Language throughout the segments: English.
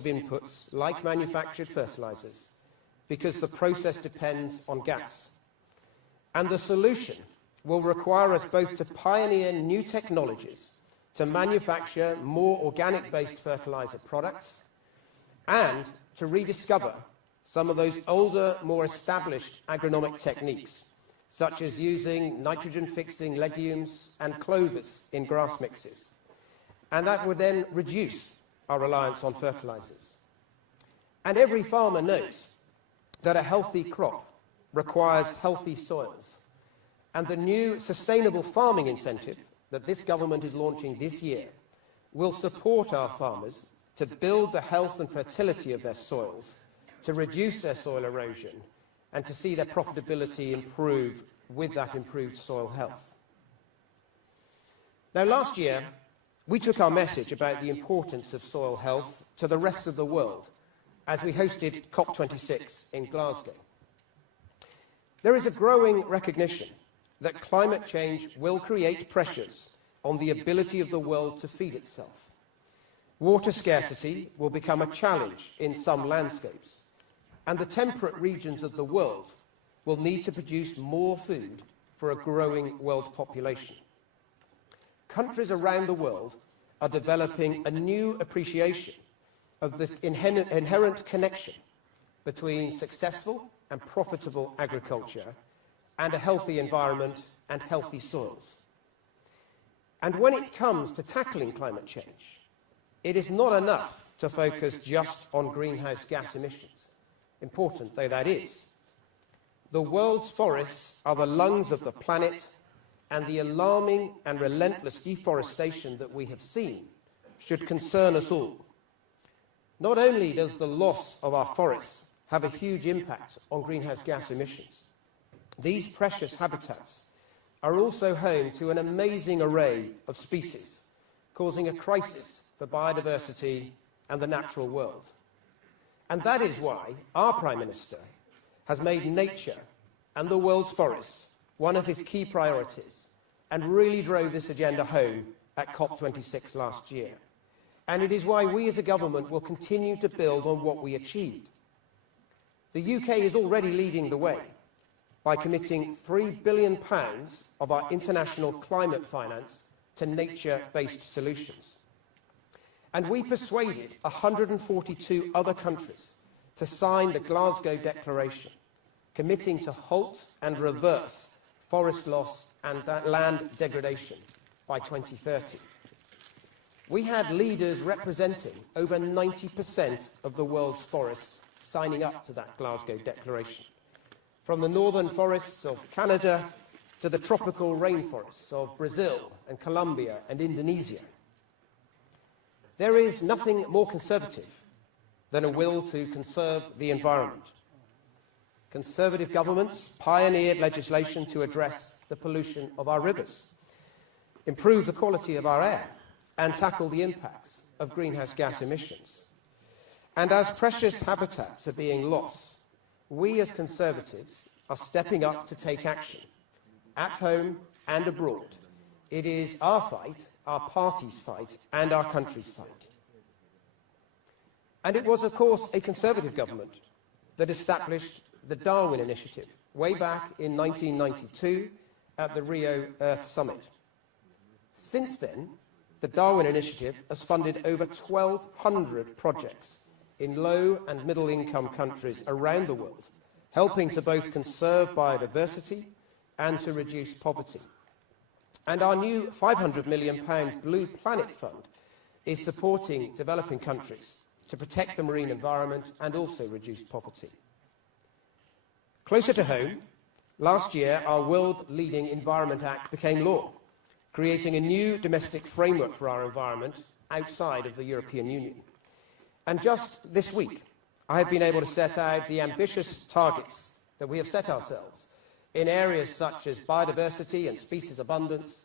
of inputs like manufactured fertilisers, because the process depends on gas. And the solution will require us both to pioneer new technologies to manufacture more organic-based fertiliser products and to rediscover some of those older, more established agronomic techniques, such as using nitrogen-fixing legumes and clovers in grass mixes. And that would then reduce our reliance on fertilisers. And every farmer knows that a healthy crop requires healthy soils. And the new sustainable farming incentive that this government is launching this year will support our farmers to build the health and fertility of their soils, to reduce their soil erosion, and to see their profitability improve with that improved soil health. Now, last year, we took our message about the importance of soil health to the rest of the world as we hosted COP26 in Glasgow. There is a growing recognition that climate change will create pressures on the ability of the world to feed itself. Water scarcity will become a challenge in some landscapes, and the temperate regions of the world will need to produce more food for a growing world population. Countries around the world are developing a new appreciation of the inherent connection between successful and profitable agriculture and a healthy environment and healthy soils. And when it comes to tackling climate change, it is not enough to focus just on greenhouse gas emissions, important though that is. The world's forests are the lungs of the planet, and the alarming and relentless deforestation that we have seen should concern us all. Not only does the loss of our forests have a huge impact on greenhouse gas emissions, these precious habitats are also home to an amazing array of species, causing a crisis for biodiversity and the natural world. And that is why our Prime Minister has made nature and the world's forests one of his key priorities and really drove this agenda home at COP26 last year. And it is why we as a government will continue to build on what we achieved. The UK is already leading the way by committing £3 billion of our international climate finance to nature-based solutions. And we persuaded 142 other countries to sign the Glasgow Declaration, committing to halt and reverse forest loss and land degradation by 2030. We had leaders representing over 90% of the world's forests signing up to that Glasgow Declaration, from the northern forests of Canada to the tropical rainforests of Brazil and Colombia and Indonesia. There is nothing more conservative than a will to conserve the environment. Conservative governments pioneered legislation to address the pollution of our rivers, improve the quality of our air, and tackle the impacts of greenhouse gas emissions. And as precious habitats are being lost, we as Conservatives are stepping up to take action, at home and abroad. It is our fight, our party's fight, and our country's fight. And it was, of course, a Conservative government that established the Darwin Initiative way back in 1992 at the Rio Earth Summit. Since then, the Darwin Initiative has funded over 1,200 projects in low and middle-income countries around the world, helping to both conserve biodiversity and to reduce poverty. And our new £500 million Blue Planet Fund is supporting developing countries to protect the marine environment and also reduce poverty. Closer to home, last year our world-leading Environment Act became law, creating a new domestic framework for our environment outside of the European Union. And just this week, I have been able to set out the ambitious targets that we have set ourselves in areas such as biodiversity and species abundance,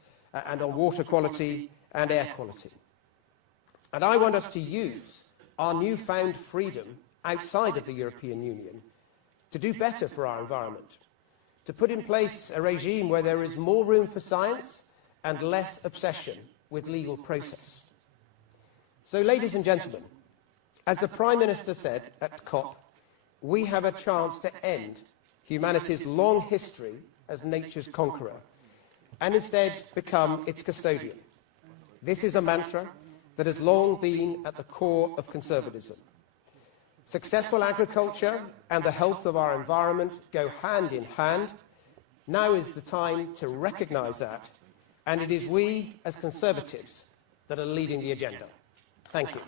and on water quality and air quality. And I want us to use our newfound freedom outside of the European Union to do better for our environment, to put in place a regime where there is more room for science and less obsession with legal process. So, ladies and gentlemen, As the Prime Minister said at COP, we have a chance to end humanity's long history as nature's conqueror and instead become its custodian. This is a mantra that has long been at the core of conservatism. Successful agriculture and the health of our environment go hand in hand. Now is the time to recognise that, and it is we as Conservatives that are leading the agenda. Thank you.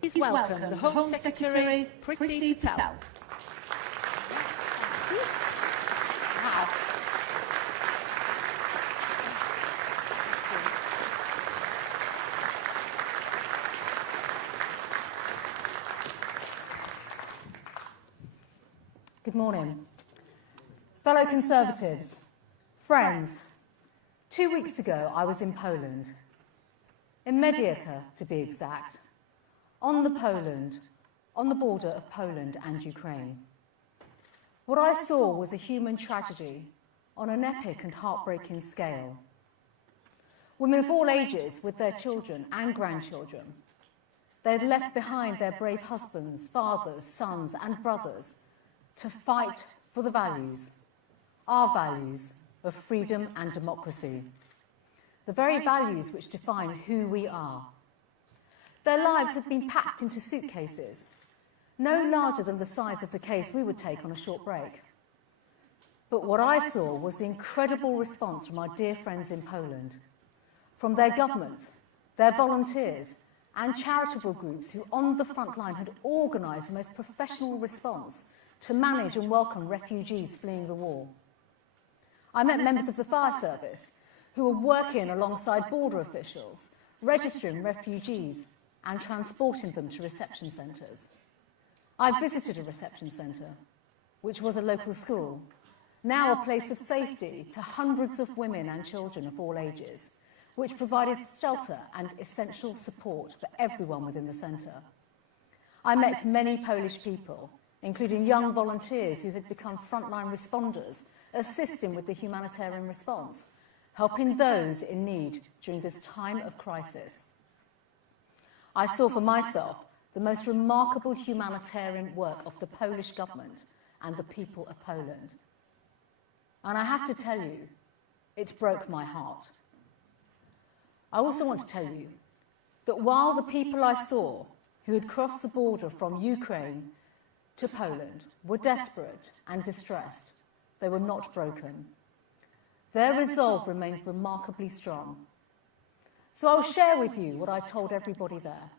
Please welcome the Home Secretary, Priti Patel. Good morning. Fellow Conservatives, friends, 2 weeks ago I was in Poland, in Mediaca to be exact, on the border of Poland and Ukraine. What I saw was a human tragedy on an epic and heartbreaking scale. Women of all ages with their children and grandchildren. They had left behind their brave husbands, fathers, sons and brothers to fight for the values, our values of freedom and democracy, the very values which define who we are. Their lives had been packed into suitcases, no larger than the size of the case we would take on a short break. But what I saw was the incredible response from our dear friends in Poland, from their government, their volunteers, and charitable groups who on the front line had organised the most professional response to manage and welcome refugees fleeing the war. I met members of the fire service who were working alongside border officials, registering refugees and transporting them to reception centres. I visited a reception centre, which was a local school, now a place of safety to hundreds of women and children of all ages, which provided shelter and essential support for everyone within the centre. I met many Polish people, including young volunteers who had become frontline responders, assisting with the humanitarian response, helping those in need during this time of crisis. I saw for myself the most remarkable humanitarian work of the Polish government and the people of Poland. And I have to tell you, it broke my heart. I also want to tell you that while the people I saw who had crossed the border from Ukraine to Poland were desperate and distressed, they were not broken. Their resolve remained remarkably strong. So I'll share with you what I told everybody there.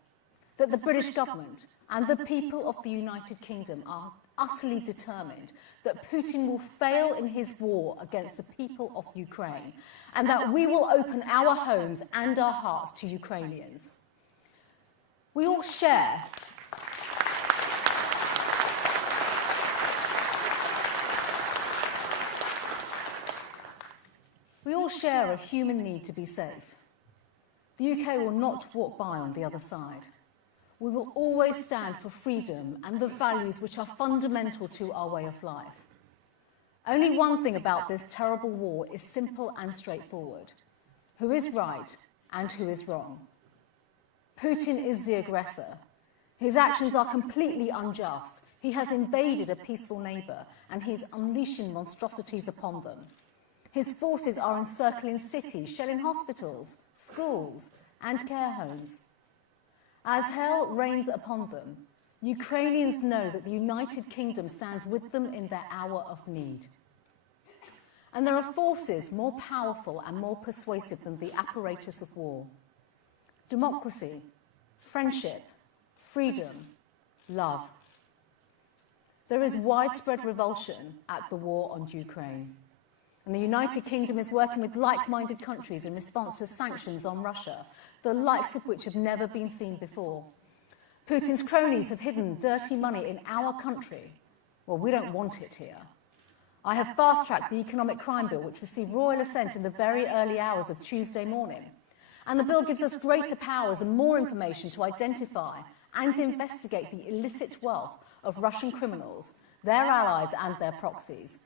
that the British government and the people of the United Kingdom are utterly determined that Putin will fail in his war against the people of Ukraine, and that we will open our homes and our hearts to Ukrainians. We all share a human need to be safe. The UK will not walk by on the other side. We will always stand for freedom and the values which are fundamental to our way of life. Only one thing about this terrible war is simple and straightforward: who is right and who is wrong. Putin is the aggressor. His actions are completely unjust. He has invaded a peaceful neighbour and he is unleashing monstrosities upon them. His forces are encircling cities, shelling hospitals, schools and care homes. As hell rains upon them, Ukrainians know that the United Kingdom stands with them in their hour of need. And there are forces more powerful and more persuasive than the apparatus of war: democracy, friendship, freedom, love. There is widespread revulsion at the war on Ukraine. And the United Kingdom is working with like-minded countries in response to sanctions on Russia, the likes of which have never been seen before. Putin's cronies have hidden dirty money in our country. Well, we don't want it here. I have fast-tracked the economic crime bill, which received royal assent in the very early hours of Tuesday morning. And the bill gives us greater powers and more information to identify and investigate the illicit wealth of Russian criminals, their allies and their proxies.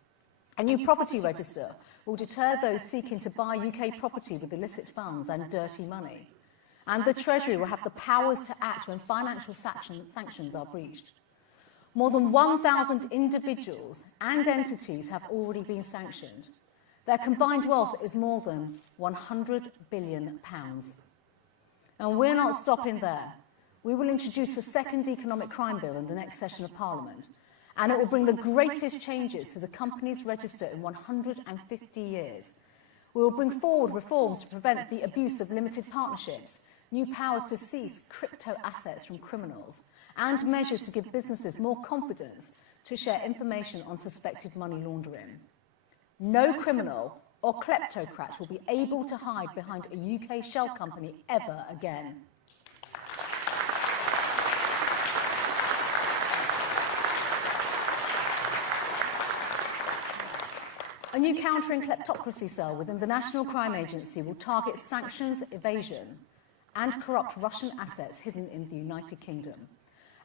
A new property register will deter those seeking to buy UK property with illicit funds and dirty money. And the Treasury will have the powers to act when financial sanctions are breached. More than 1,000 individuals and entities have already been sanctioned. Their combined wealth is more than £100 billion. And we're not stopping there. We will introduce a second economic crime bill in the next session of Parliament, and it will bring the greatest changes to the companies register in 150 years. We will bring forward reforms to prevent the abuse of limited partnerships, new powers to seize crypto assets from criminals, and measures to give businesses more confidence to share information on suspected money laundering. No criminal or kleptocrat will be able to hide behind a UK shell company ever again. A new countering kleptocracy cell within the National Crime Agency will target sanctions, evasion and corrupt Russian assets hidden in the United Kingdom.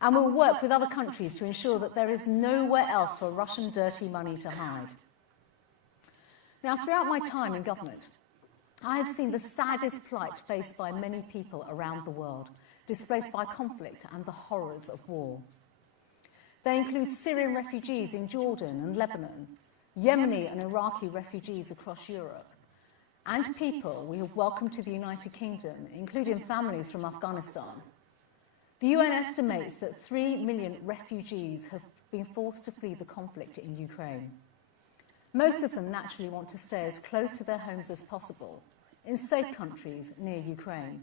And will work with other countries to ensure that there is nowhere else for Russian dirty money to hide. Now, throughout my time in government, I have seen the saddest plight faced by many people around the world, displaced by conflict and the horrors of war. They include Syrian refugees in Jordan and Lebanon, Yemeni and Iraqi refugees across Europe, and people we have welcomed to the United Kingdom, including families from Afghanistan. The UN estimates that 3 million refugees have been forced to flee the conflict in Ukraine. Most of them naturally want to stay as close to their homes as possible, in safe countries near Ukraine.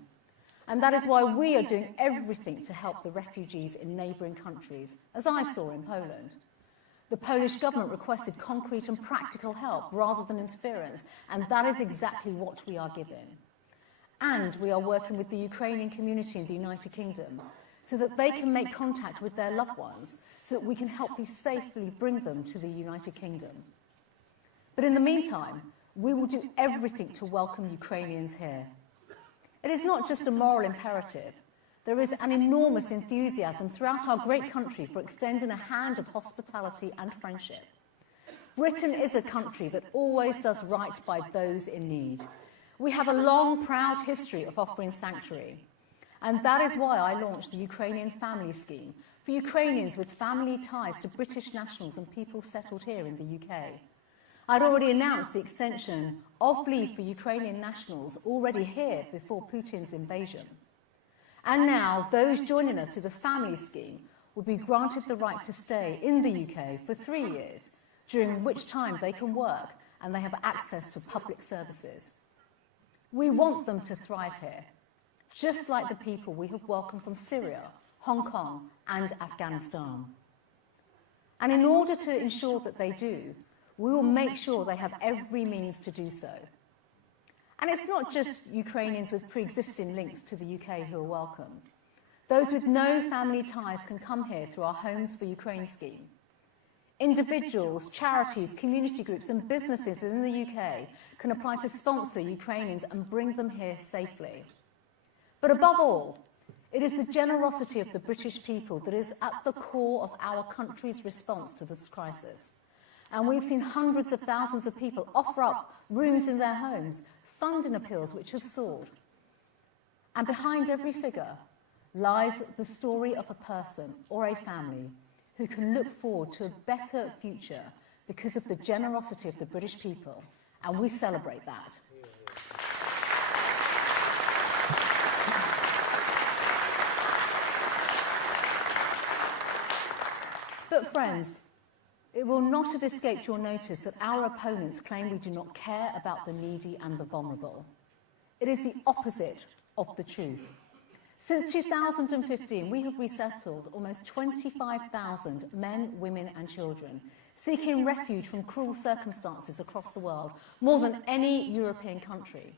And that is why we are doing everything to help the refugees in neighbouring countries, as I saw in Poland. The Polish government requested concrete and practical help rather than interference, and that is exactly what we are giving. And we are working with the Ukrainian community in the United Kingdom so that they can make contact with their loved ones, so that we can help safely bring them to the United Kingdom. But in the meantime, we will do everything to welcome Ukrainians here. It is not just a moral imperative. There is an enormous enthusiasm throughout our great country for extending a hand of hospitality and friendship. Britain is a country that always does right by those in need. We have a long, proud history of offering sanctuary. And that is why I launched the Ukrainian Family Scheme for Ukrainians with family ties to British nationals and people settled here in the UK. I'd already announced the extension of leave for Ukrainian nationals already here before Putin's invasion. And now, those joining us through the family scheme will be granted the right to stay in the UK for 3 years, during which time they can work and they have access to public services. We want them to thrive here. just like the people we have welcomed from Syria, Hong Kong and Afghanistan. And in order to ensure that they do, we will make sure they have every means to do so. And it's not just Ukrainians with pre-existing links to the UK who are welcome. Those with no family ties can come here through our Homes for Ukraine scheme. Individuals, charities, community groups and businesses in the UK can apply to sponsor Ukrainians and bring them here safely. But above all, it is the generosity of the British people that is at the core of our country's response to this crisis. And we've seen hundreds of thousands of people offer up rooms in their homes, funding appeals which have soared. And behind every figure lies the story of a person or a family who can look forward to a better future because of the generosity of the British people, and we celebrate that. But friends, it will not have escaped your notice that our opponents claim we do not care about the needy and the vulnerable. It is the opposite of the truth. Since 2015, we have resettled almost 25,000 men, women and children, seeking refuge from cruel circumstances across the world, more than any European country.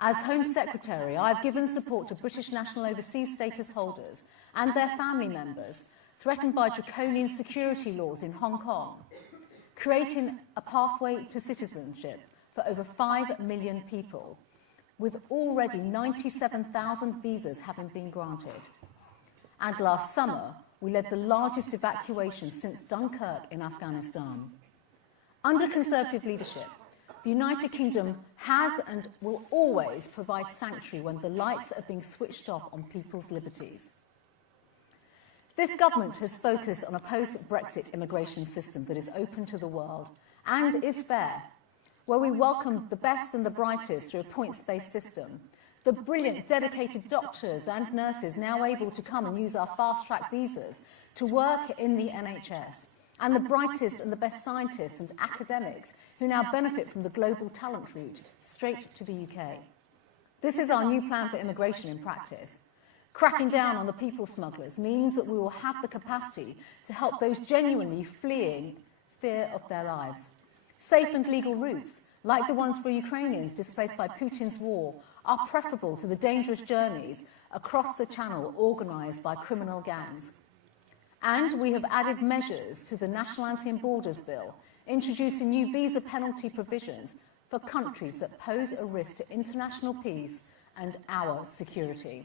As Home Secretary, I have given support to British national overseas status holders and their family members threatened by draconian security laws in Hong Kong, creating a pathway to citizenship for over 5 million people, with already 97,000 visas having been granted. And last summer, we led the largest evacuation since Dunkirk in Afghanistan. Under Conservative leadership, the United Kingdom has and will always provide sanctuary when the lights are being switched off on people's liberties. This government has focused on a post-Brexit immigration system that is open to the world and is fair, where we welcome the best and the brightest through a points-based system, the brilliant, dedicated doctors and nurses now able to come and use our fast-track visas to work in the NHS, and the brightest and the best scientists and academics who now benefit from the global talent route straight to the UK. This is our new plan for immigration in practice. Cracking down on the people smugglers means that we will have the capacity to help those genuinely fleeing fear of their lives. Safe and legal routes, like the ones for Ukrainians displaced by Putin's war, are preferable to the dangerous journeys across the Channel organised by criminal gangs. And we have added measures to the National Anti-Borders Bill, introducing new visa penalty provisions for countries that pose a risk to international peace and our security.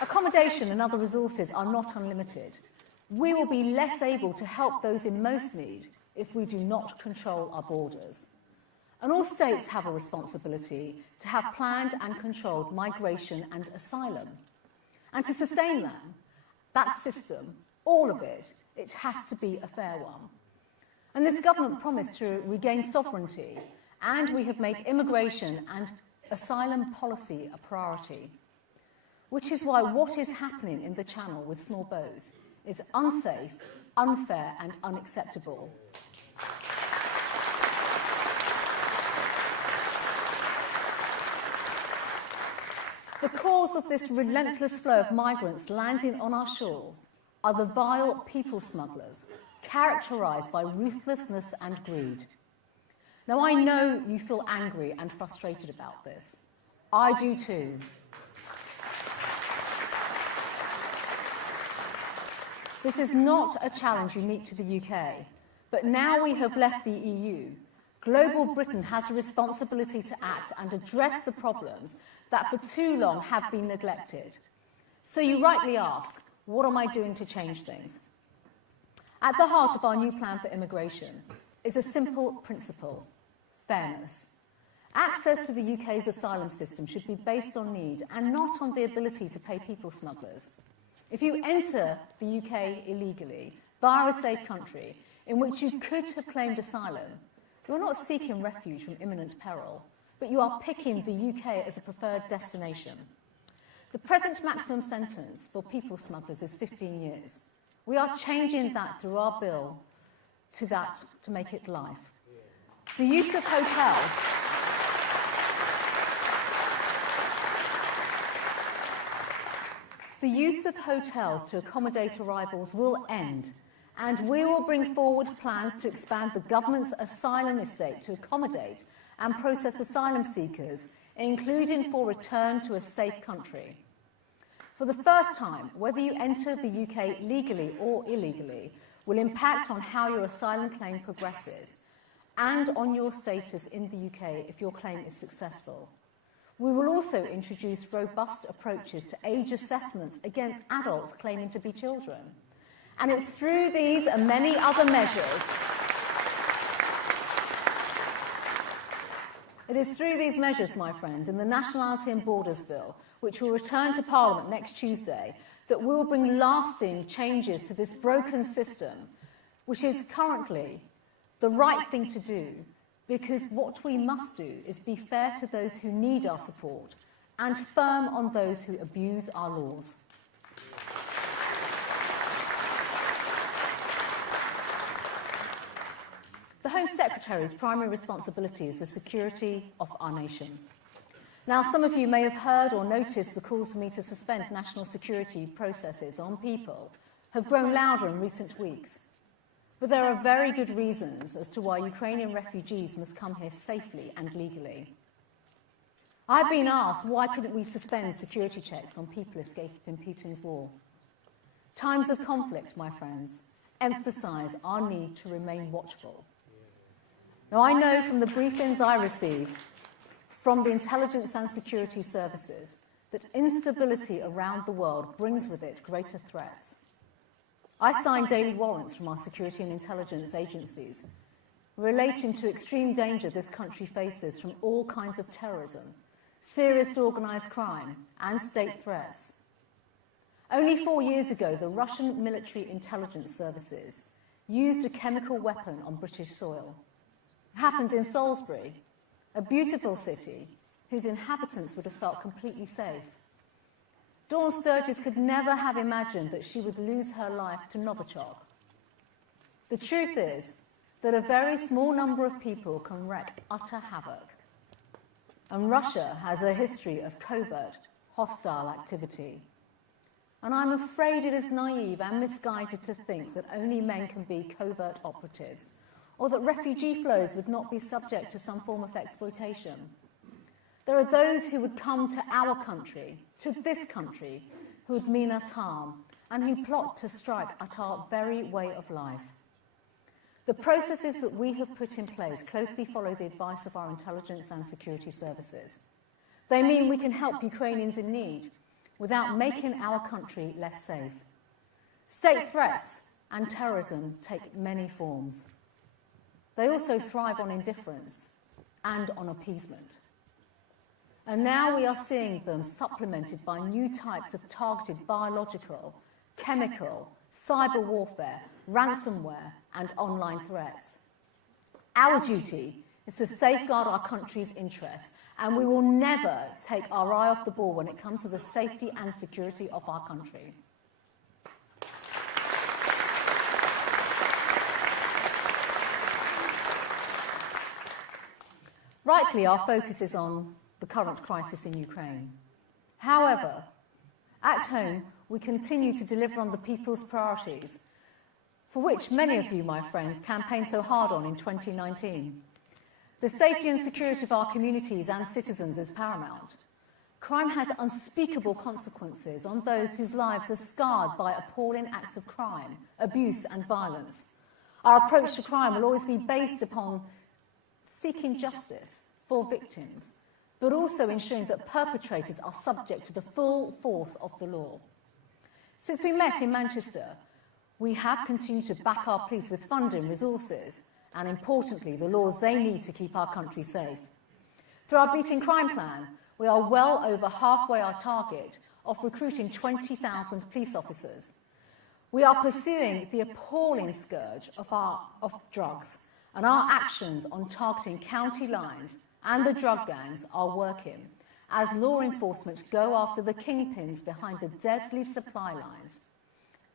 Accommodation and other resources are not unlimited. We will be less able to help those in most need if we do not control our borders. And all states have a responsibility to have planned and controlled migration and asylum. And to sustain that system, all of it, it has to be a fair one. And this government promised to regain sovereignty, and we have made immigration and asylum policy a priority. Which is why what is happening in the Channel with small boats is unsafe, unfair and unacceptable. The cause of this relentless flow of migrants landing on our shores are the vile people smugglers, characterised by ruthlessness and greed. Now, I know you feel angry and frustrated about this. I do too. This is not a challenge unique to the UK, but now we have left the EU, global Britain has a responsibility to act and address the problems that for too long have been neglected. So you rightly ask, what am I doing to change things? At the heart of our new plan for immigration is a simple principle: fairness. Access to the UK's asylum system should be based on need and not on the ability to pay people smugglers. If you enter the UK illegally via a safe country in which you could have claimed asylum, you are not seeking refuge from imminent peril, but you are picking the UK as a preferred destination. The present maximum sentence for people smugglers is 15 years. We are changing that through our bill to make it life. The use of hotels. The use of hotels to accommodate arrivals will end, and we will bring forward plans to expand the government's asylum estate to accommodate and process asylum seekers, including for return to a safe country. For the first time, whether you enter the UK legally or illegally will impact on how your asylum claim progresses and on your status in the UK if your claim is successful. We will also introduce robust approaches to age assessments against adults claiming to be children. And it's through these and many other measures, it is through these measures, my friend, in the Nationality and Borders Bill, which will return to Parliament next Tuesday, that we will bring lasting changes to this broken system, which is currently the right thing to do, because what we must do is be fair to those who need our support and firm on those who abuse our laws. The Home Secretary's primary responsibility is the security of our nation. Now, some of you may have heard or noticed the calls for me to suspend national security processes on people have grown louder in recent weeks. But there are very good reasons as to why Ukrainian refugees must come here safely and legally. I've been asked, why couldn't we suspend security checks on people escaping Putin's war? Times of conflict, my friends, emphasise our need to remain watchful. Now, I know from the briefings I receive from the intelligence and security services that instability around the world brings with it greater threats. I sign daily warrants from our security and intelligence agencies relating to extreme danger this country faces from all kinds of terrorism, serious organised crime and state threats. Only 4 years ago, the Russian military intelligence services used a chemical weapon on British soil. It happened in Salisbury, a beautiful city whose inhabitants would have felt completely safe. Dawn Sturgis could never have imagined that she would lose her life to Novichok. The truth is that a very small number of people can wreak utter havoc. And Russia has a history of covert, hostile activity. And I'm afraid it is naive and misguided to think that only men can be covert operatives, or that refugee flows would not be subject to some form of exploitation. There are those who would come to our country, to this country, who would mean us harm, and who plot to strike at our very way of life. The processes that we have put in place closely follow the advice of our intelligence and security services. They mean we can help Ukrainians in need without making our country less safe. State threats and terrorism take many forms. They also thrive on indifference and on appeasement. And now we are seeing them supplemented by new types of targeted biological, chemical, cyber warfare, ransomware, and online threats. Our duty is to safeguard our country's interests, and we will never take our eye off the ball when it comes to the safety and security of our country. Rightly, our focus is on the current crisis in Ukraine. However, at home, we continue to deliver on the people's priorities, for which many of you, my friends, campaigned so hard on in 2019. The safety and security of our communities and citizens is paramount. Crime has unspeakable consequences on those whose lives are scarred by appalling acts of crime, abuse and violence. Our approach to crime will always be based upon seeking justice for victims, but also ensuring that perpetrators are subject to the full force of the law. Since we met in Manchester, we have continued to back our police with funding, resources, and importantly, the laws they need to keep our country safe. Through our Beating Crime plan, we are well over halfway our target of recruiting 20,000 police officers. We are pursuing the appalling scourge of drugs, and our actions on targeting county lines and the drug gangs are working, as law enforcement go after the kingpins behind the deadly supply lines.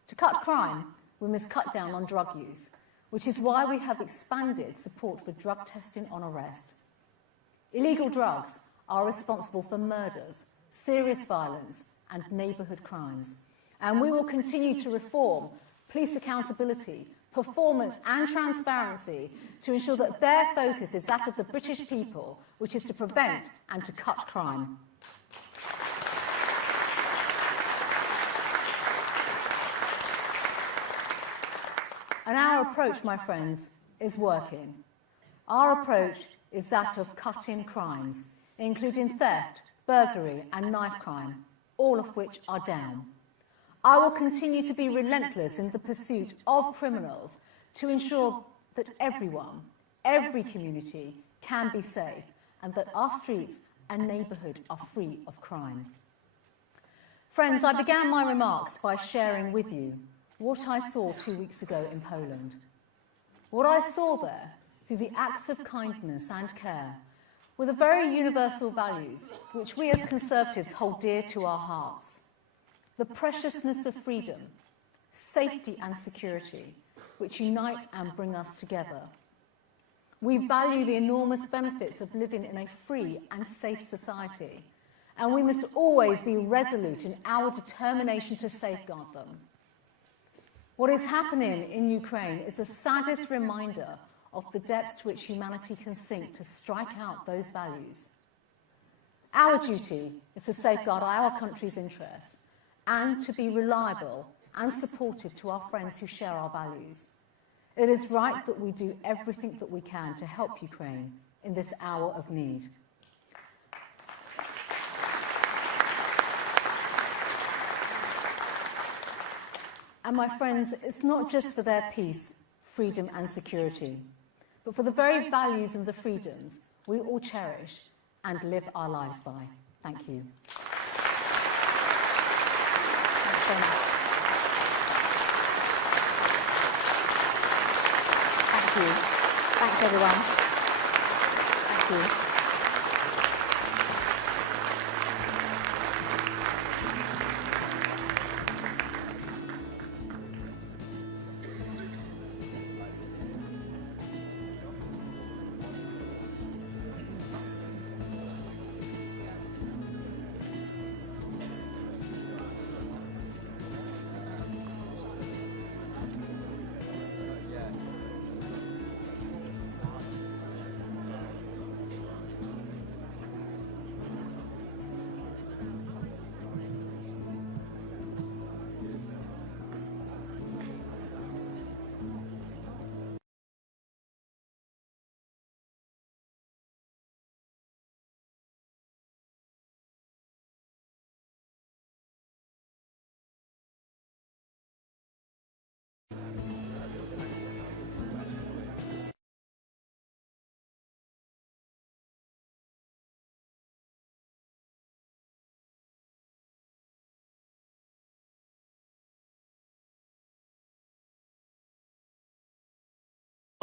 To cut crime, we must cut down on drug use. which is why we have expanded support for drug testing on arrest. Illegal drugs are responsible for murders, serious violence and neighbourhood crimes, and we will continue to reform police accountability, performance and transparency to ensure that their focus is that of the British people, which is to prevent and to cut crime. And our approach, my friends, is working. Our approach is that of cutting crimes, including theft, burglary and knife crime, all of which are down. I will continue to be relentless in the pursuit of criminals to ensure that everyone, every community can be safe and that our streets and neighbourhood are free of crime. Friends, I began my remarks by sharing with you what I saw 2 weeks ago in Poland. What I saw there, through the acts of kindness and care, were the very universal values which we as Conservatives hold dear to our hearts. The preciousness of freedom, safety and security, which unite and bring us together. We value the enormous benefits of living in a free and safe society, and we must always be resolute in our determination to safeguard them. What is happening in Ukraine is the saddest reminder of the depths to which humanity can sink to strike out those values. Our duty is to safeguard our country's interests and to be reliable and supportive to our friends who share our values. It is right that we do everything that we can to help Ukraine in this hour of need. And my friends, it's not just for their peace, freedom and security, but for the very values and the freedoms we all cherish and live our lives by. Thank you. Thanks so much. Thank you. Thanks, everyone. Thank you.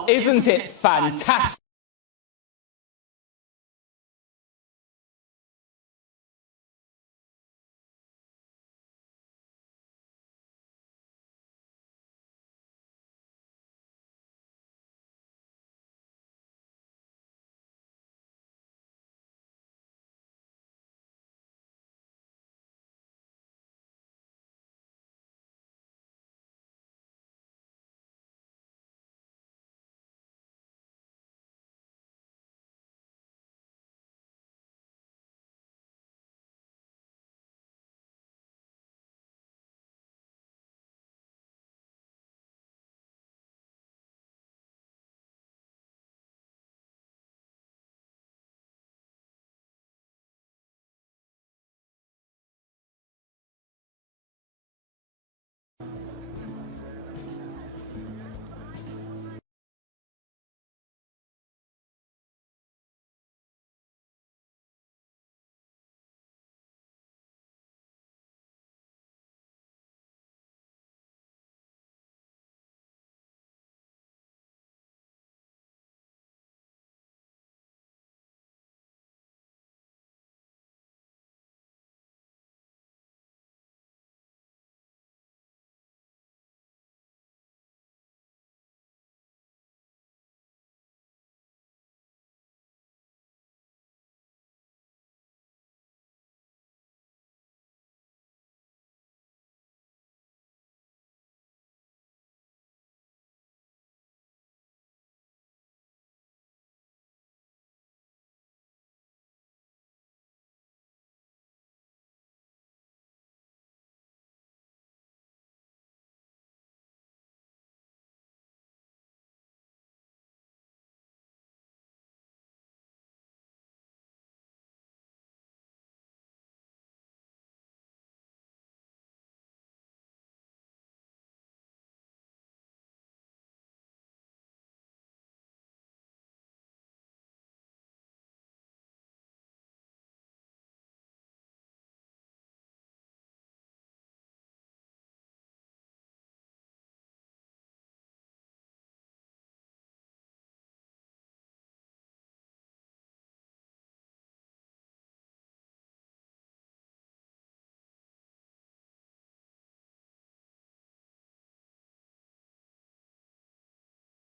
Isn't it fantastic?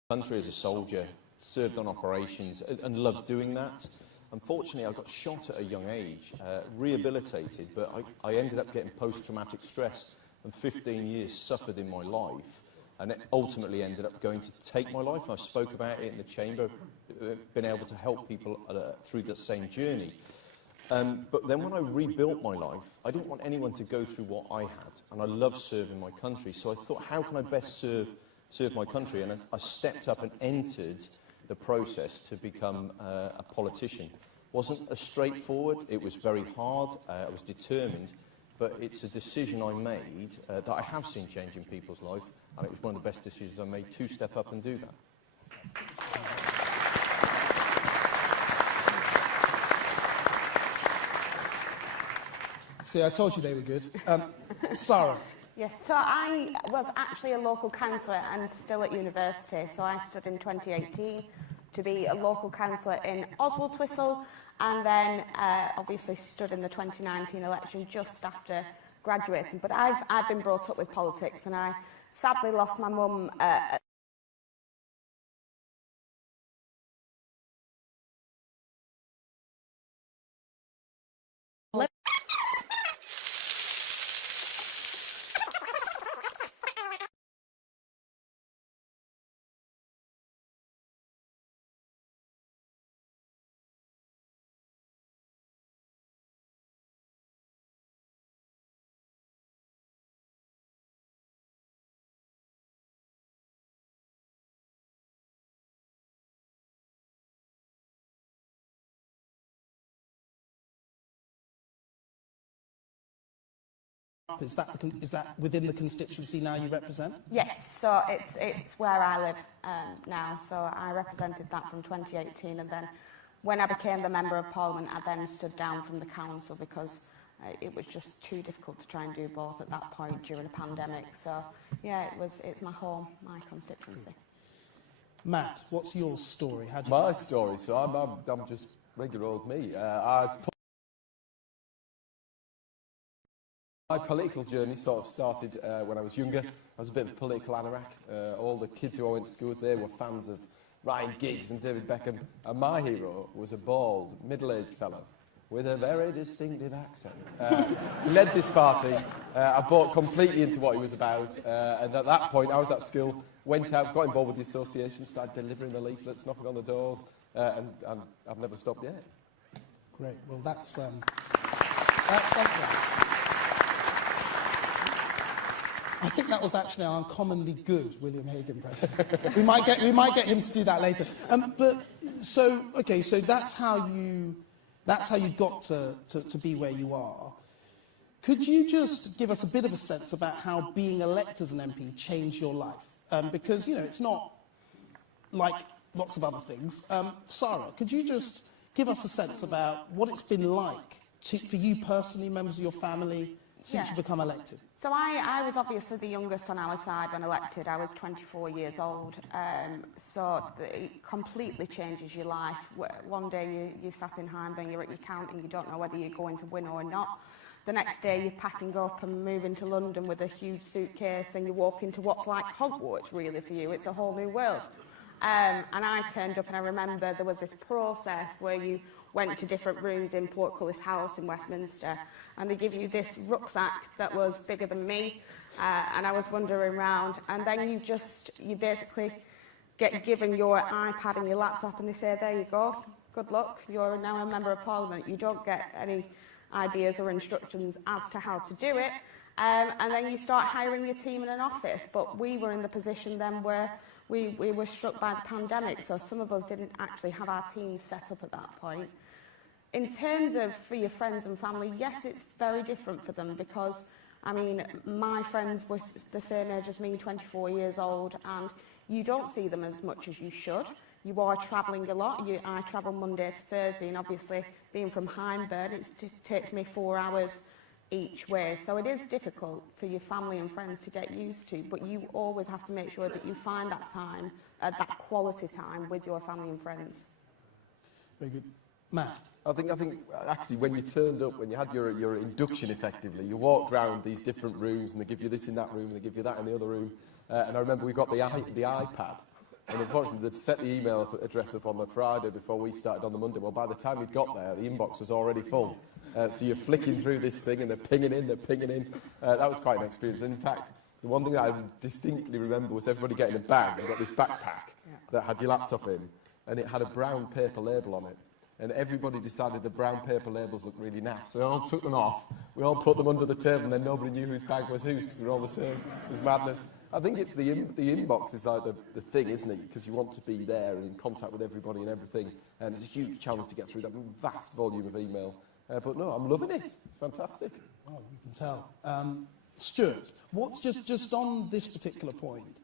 Country as a soldier, served on operations and loved doing that. Unfortunately, I got shot at a young age, rehabilitated, but I ended up getting post-traumatic stress and 15 years suffered in my life, and it ultimately ended up going to take my life. I spoke about it in the chamber, been able to help people through the same journey. But then when I rebuilt my life, I didn't want anyone to go through what I had, and I love serving my country, so I thought, how can I best serve my country? And I stepped up and entered the process to become a politician. Wasn't as straightforward, it was very hard, I was determined, but it's a decision I made that I have seen change in people's life, and it was one of the best decisions I made to step up and do that. See, I told you they were good. Sarah. Yes, so I was actually a local councillor and still at university, so I stood in 2018 to be a local councillor in Oswaldtwistle, and then obviously stood in the 2019 election just after graduating. But I've been brought up with politics, and I sadly lost my mum Is that within the constituency now you represent? Yes, so it's where I live now, so I represented that from 2018, and then when I became the Member of Parliament, I then stood down from the council because it was just too difficult to try and do both at that point during a pandemic. So yeah, it's my home, my constituency. Matt, what's your story? My story, so I'm just regular old me. My political journey sort of started when I was younger. I was a bit of a political anorak. All the kids who I went to school with, they were fans of Ryan Giggs and David Beckham. And my hero was a bald, middle-aged fellow with a very distinctive accent. He led this party. I bought completely into what he was about. And at that point, I was at school, went out, got involved with the association, started delivering the leaflets, knocking on the doors, and I've never stopped yet. Great. Well, that's something. I think that was actually an uncommonly good William Hague impression. we might get him to do that later. So that's how you got to be where you are. Could you just give us a bit of a sense about how being elected as an MP changed your life? Because it's not like lots of other things. Sarah, could you just give us a sense about what it's been like for you personally, members of your family, since you become elected? So I was obviously the youngest on our side when elected. I was 24 years old, so it completely changes your life. One day you sat in Highbury, you're at your count and you don't know whether you're going to win or not. The next day you're packing up and moving to London with a huge suitcase, and you walk into what's like Hogwarts really for you. It's a whole new world. And I turned up, and I remember there was this process where you went to different rooms in Portcullis House in Westminster, and they give you this rucksack that was bigger than me, and I was wandering around, and then you basically get given your iPad and your laptop, and they say, there you go, good luck, you're now a Member of Parliament. You don't get any ideas or instructions as to how to do it, and then you start hiring your team in an office. But we were in the position then where we were struck by the pandemic, so some of us didn't actually have our teams set up at that point. In terms of for your friends and family, yes, it's very different for them because, I mean, my friends were the same age as me, 24 years old, and you don't see them as much as you should. You are travelling a lot. I travel Monday to Thursday, and obviously, being from Highbury, it takes me 4 hours each way. So it is difficult for your family and friends to get used to, but you always have to make sure that you find that time, that quality time with your family and friends. Very good. Matt? I think actually when you turned up, when you had your induction effectively, you walked around these different rooms and they give you this in that room, and they give you that in the other room. And I remember we got the iPad. And unfortunately, they'd set the email address up on the Friday before we started on the Monday. Well, by the time we'd got there, the inbox was already full. So you're flicking through this thing and they're pinging in. That was quite an experience. In fact, the one thing that I distinctly remember was everybody getting a bag. They got this backpack that had your laptop in, and it had a brown paper label on it. And everybody decided the brown paper labels looked really naff. So they all took them off. We all put them under the table, and then nobody knew whose bag was whose because they were all the same. It was madness. I think it's the inbox is like the thing, isn't it? Because you want to be there and in contact with everybody and everything. And it's a huge challenge to get through that vast volume of email. But no, I'm loving it. It's fantastic. Oh, you can tell. Stuart, what's just on this particular point,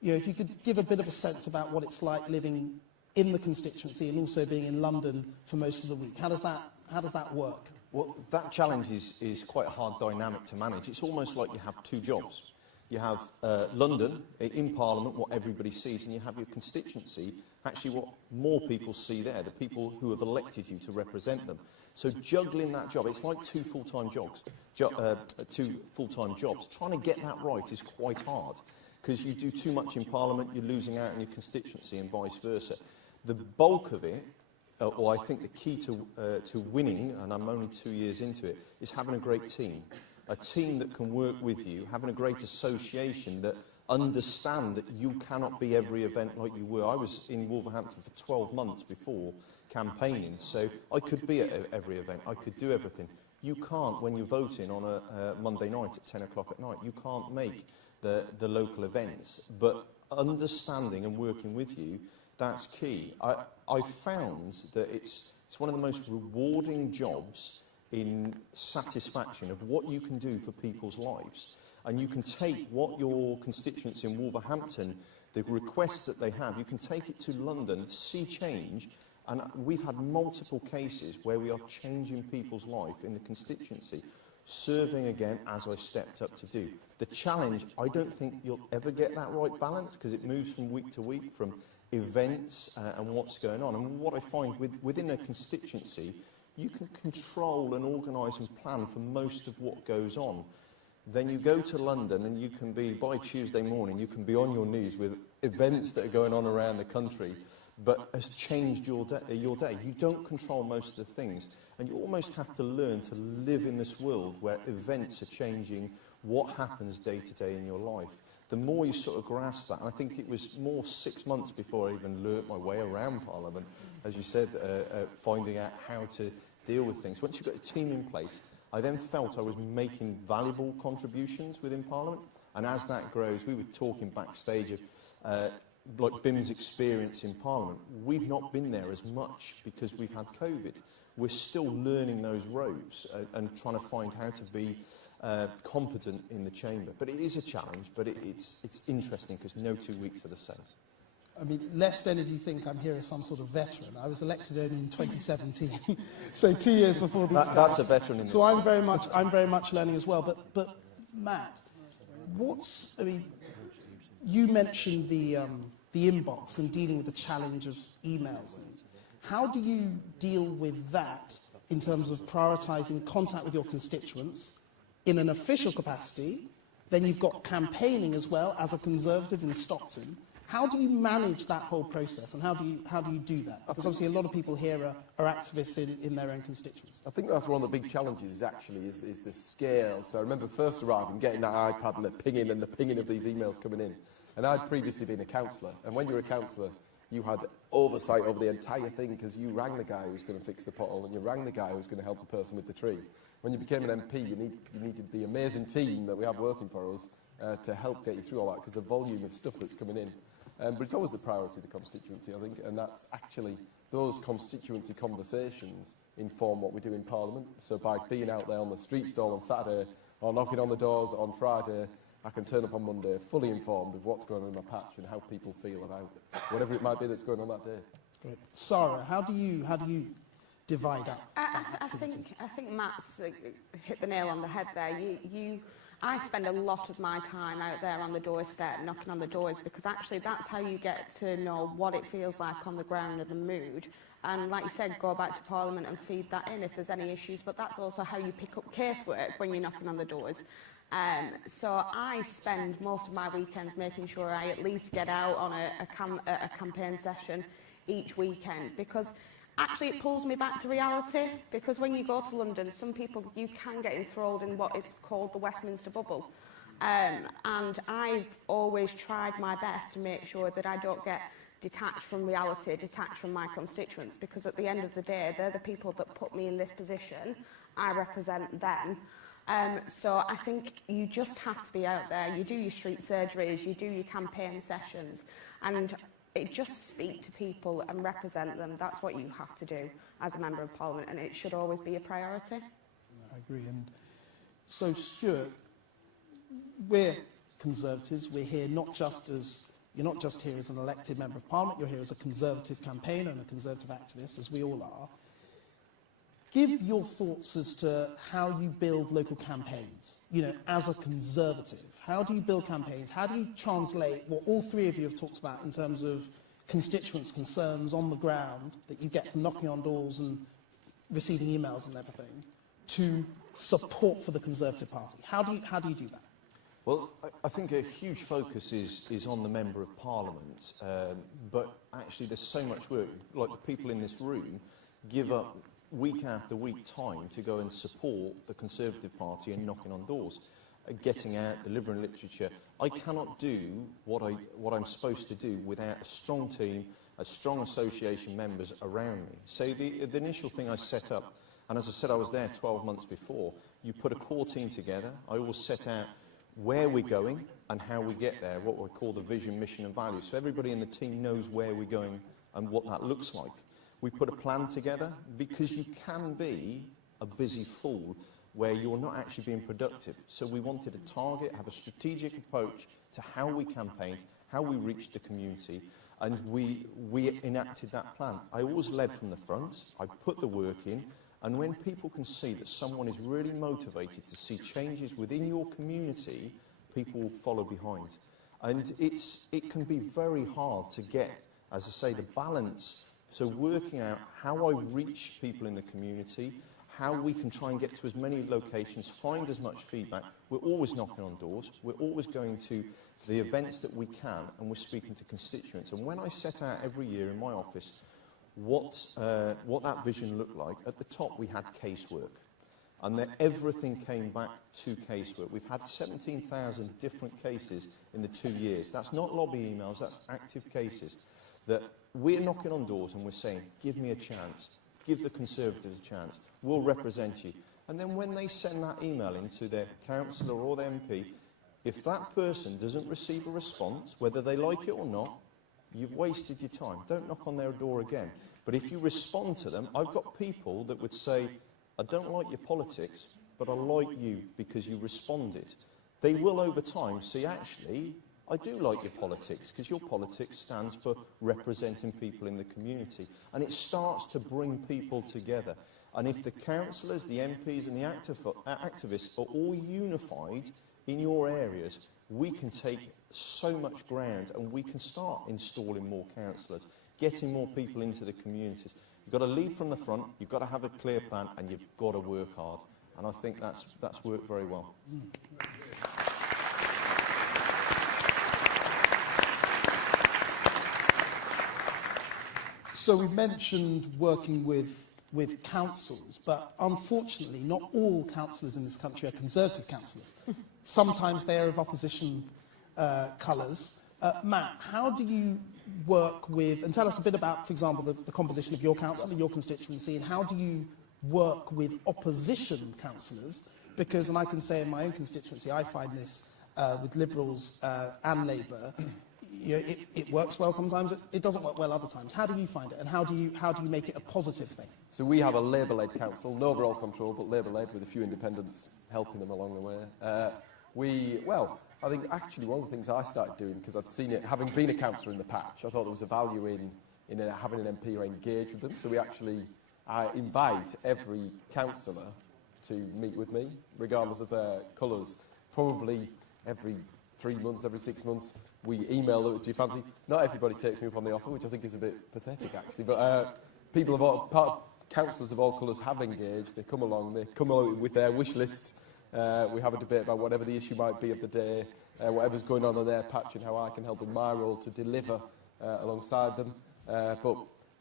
you know, if you could give a bit of a sense about what it's like living in the constituency and also being in London for most of the week. How does that work? Well, that challenge is quite a hard dynamic to manage. It's almost like you have two jobs. You have London, in Parliament, what everybody sees, and you have your constituency, actually what more people see there, the people who have elected you to represent them. So juggling that job, it's like two full-time jobs. Trying to get that right is quite hard, because you do too much in Parliament, you're losing out in your constituency, and vice versa. The bulk of it, or I think the key to winning, and I'm only 2 years into it, is having a great team. A team that can work with you, having a great association that understand that you cannot be every event like you were. I was in Wolverhampton for 12 months before campaigning, so I could be at every event, I could do everything. You can't when you're voting on a Monday night at 10 o'clock at night. You can't make the local events, but understanding and working with you, that's key. I found that it's one of the most rewarding jobs in satisfaction of what you can do for people's lives. And you can take what your constituents in Wolverhampton, the requests that they have, you can take it to London, see change, and we've had multiple cases where we are changing people's life in the constituency, serving again as I stepped up to do. The challenge, I don't think you'll ever get that right balance, because it moves from week to week, from events and what's going on. And what I find within a constituency, you can control and organise and plan for most of what goes on. Then you go to London and you can be, by Tuesday morning, you can be on your knees with events that are going on around the country, but has changed your day. You don't control most of the things, and you almost have to learn to live in this world where events are changing what happens day to day in your life. The more you sort of grasp that, and I think it was more 6 months before I even learnt my way around Parliament, as you said, finding out how to deal with things. Once you've got a team in place, I then felt I was making valuable contributions within Parliament, and as that grows, we were talking backstage of like BIM's experience in Parliament. We've not been there as much because we've had COVID. We're still learning those ropes and trying to find how to be competent in the chamber. But it is a challenge, but it's interesting because no 2 weeks are the same. I mean, lest any of you think I'm here as some sort of veteran, I was elected only in 2017, so 2 years before these guys. That's a veteran in this. So I'm very much learning as well. But Matt, I mean, you mentioned the inbox and dealing with the challenge of emails. How do you deal with that in terms of prioritising contact with your constituents in an official capacity? Then you've got campaigning as well as a Conservative in Stockton. How do you manage that whole process, and how do you do that? Because obviously a lot of people here are activists in their own constituents. I think that's one of the big challenges, actually, is the scale. So I remember first arriving, getting that iPad and the pinging of these emails coming in. And I'd previously been a councillor, and when you're a councillor, you had oversight over the entire thing because you rang the guy who was going to fix the pothole and you rang the guy who was going to help the person with the tree. When you became an MP, you needed the amazing team that we have working for us to help get you through all that, because the volume of stuff that's coming in. But it's always the priority of the constituency, I think, and that's actually those constituency conversations inform what we do in Parliament. So by being out there on the street stall on Saturday or knocking on the doors on Friday, I can turn up on Monday fully informed of what's going on in my patch and how people feel about whatever it might be that's going on that day. Great. Sarah, how do you divide up that activity? I think Matt's hit the nail on the head there. I spend a lot of my time out there on the doorstep, knocking on the doors, because actually that's how you get to know what it feels like on the ground and the mood. and, like you said, go back to Parliament and feed that in if there's any issues. But that's also how you pick up casework when you're knocking on the doors. So I spend most of my weekends making sure I at least get out on a campaign session each weekend, because actually it pulls me back to reality. Because when you go to London, some people, you can get enthralled in what is called the Westminster bubble. And I've always tried my best to make sure that I don't get detached from reality, detached from my constituents, because at the end of the day, they're the people that put me in this position. I represent them. So I think you just have to be out there. You do your street surgeries, you do your campaign sessions, and just speak to people and represent them. That's what you have to do as a Member of Parliament, and it should always be a priority. I agree. And so, Stuart, we're Conservatives. We're here not just as, you're not just here as an elected Member of Parliament, you're here as a Conservative campaigner and a Conservative activist, as we all are. Give your thoughts as to how you build local campaigns, you know, as a Conservative. How do you build campaigns? How do you translate what all three of you have talked about in terms of constituents' concerns on the ground that you get from knocking on doors and receiving emails and everything, to support for the Conservative Party? How do you do that? Well, I think a huge focus is on the Member of Parliament, but actually there's so much work. Like, the people in this room give up week after week time to go and support the Conservative Party and knocking on doors, getting out, delivering literature. I cannot do what I'm supposed to do without a strong team, a strong association members around me. So the initial thing I set up, and as I said, I was there 12 months before, you put a core team together. I always set out where we're going and how we get there, what we call the vision, mission and values. So everybody in the team knows where we're going and what that looks like. We put a plan together, because you can be a busy fool where you're not actually being productive. So we wanted a target, have a strategic approach to how we campaigned, how we reached the community, and we enacted that plan. I always led from the front, I put the work in, and when people can see that someone is really motivated to see changes within your community, people will follow behind. And it can be very hard to get, as I say, the balance. So working out how I reach people in the community, how we can try and get to as many locations, find as much feedback. We're always knocking on doors, we're always going to the events that we can, and we're speaking to constituents. And when I set out every year in my office what that vision looked like, at the top we had casework. And then everything came back to casework. We've had 17,000 different cases in the 2 years. That's not lobby emails, that's active cases. That we're knocking on doors and we're saying, give me a chance, give the Conservatives a chance, we'll represent you. And then when they send that email into their councillor or their MP, if that person doesn't receive a response, whether they like it or not, you've wasted your time. Don't knock on their door again. But if you respond to them, I've got people that would say, I don't like your politics, but I like you because you responded. They will over time see, actually, I do like your politics, because your politics stands for representing people in the community. And it starts to bring people together. And if the councillors, the MPs and the activists are all unified in your areas, we can take so much ground and we can start installing more councillors, getting more people into the communities. You've got to lead from the front, you've got to have a clear plan, and you've got to work hard. And I think that's worked very well. So we've mentioned working with councils, but unfortunately not all councillors in this country are Conservative councillors. Sometimes they are of opposition colours. Matt, how do you work with, and tell us a bit about, for example, the composition of your council and your constituency, and how do you work with opposition councillors? Because, and I can say in my own constituency, I find this with Liberals and Labour, you know, it works well sometimes, it doesn't work well other times. How do you find it, and how do you make it a positive thing? So we have a Labour-led council, no overall control, but Labour-led, with a few independents helping them along the way. Well, I think actually one of the things I started doing, because I'd seen it, having been a councillor in the patch, I thought there was a value in having an MP or engage with them. So I invite every councillor to meet with me, regardless of their colours. Probably every 3 months, every 6 months, we email them, do you fancy? Not everybody takes me up on the offer, which I think is a bit pathetic, actually. But people of all, councillors of all colours have engaged. They come along with their wish list. We have a debate about whatever the issue might be of the day, whatever's going on their patch, and how I can help in my role to deliver alongside them. But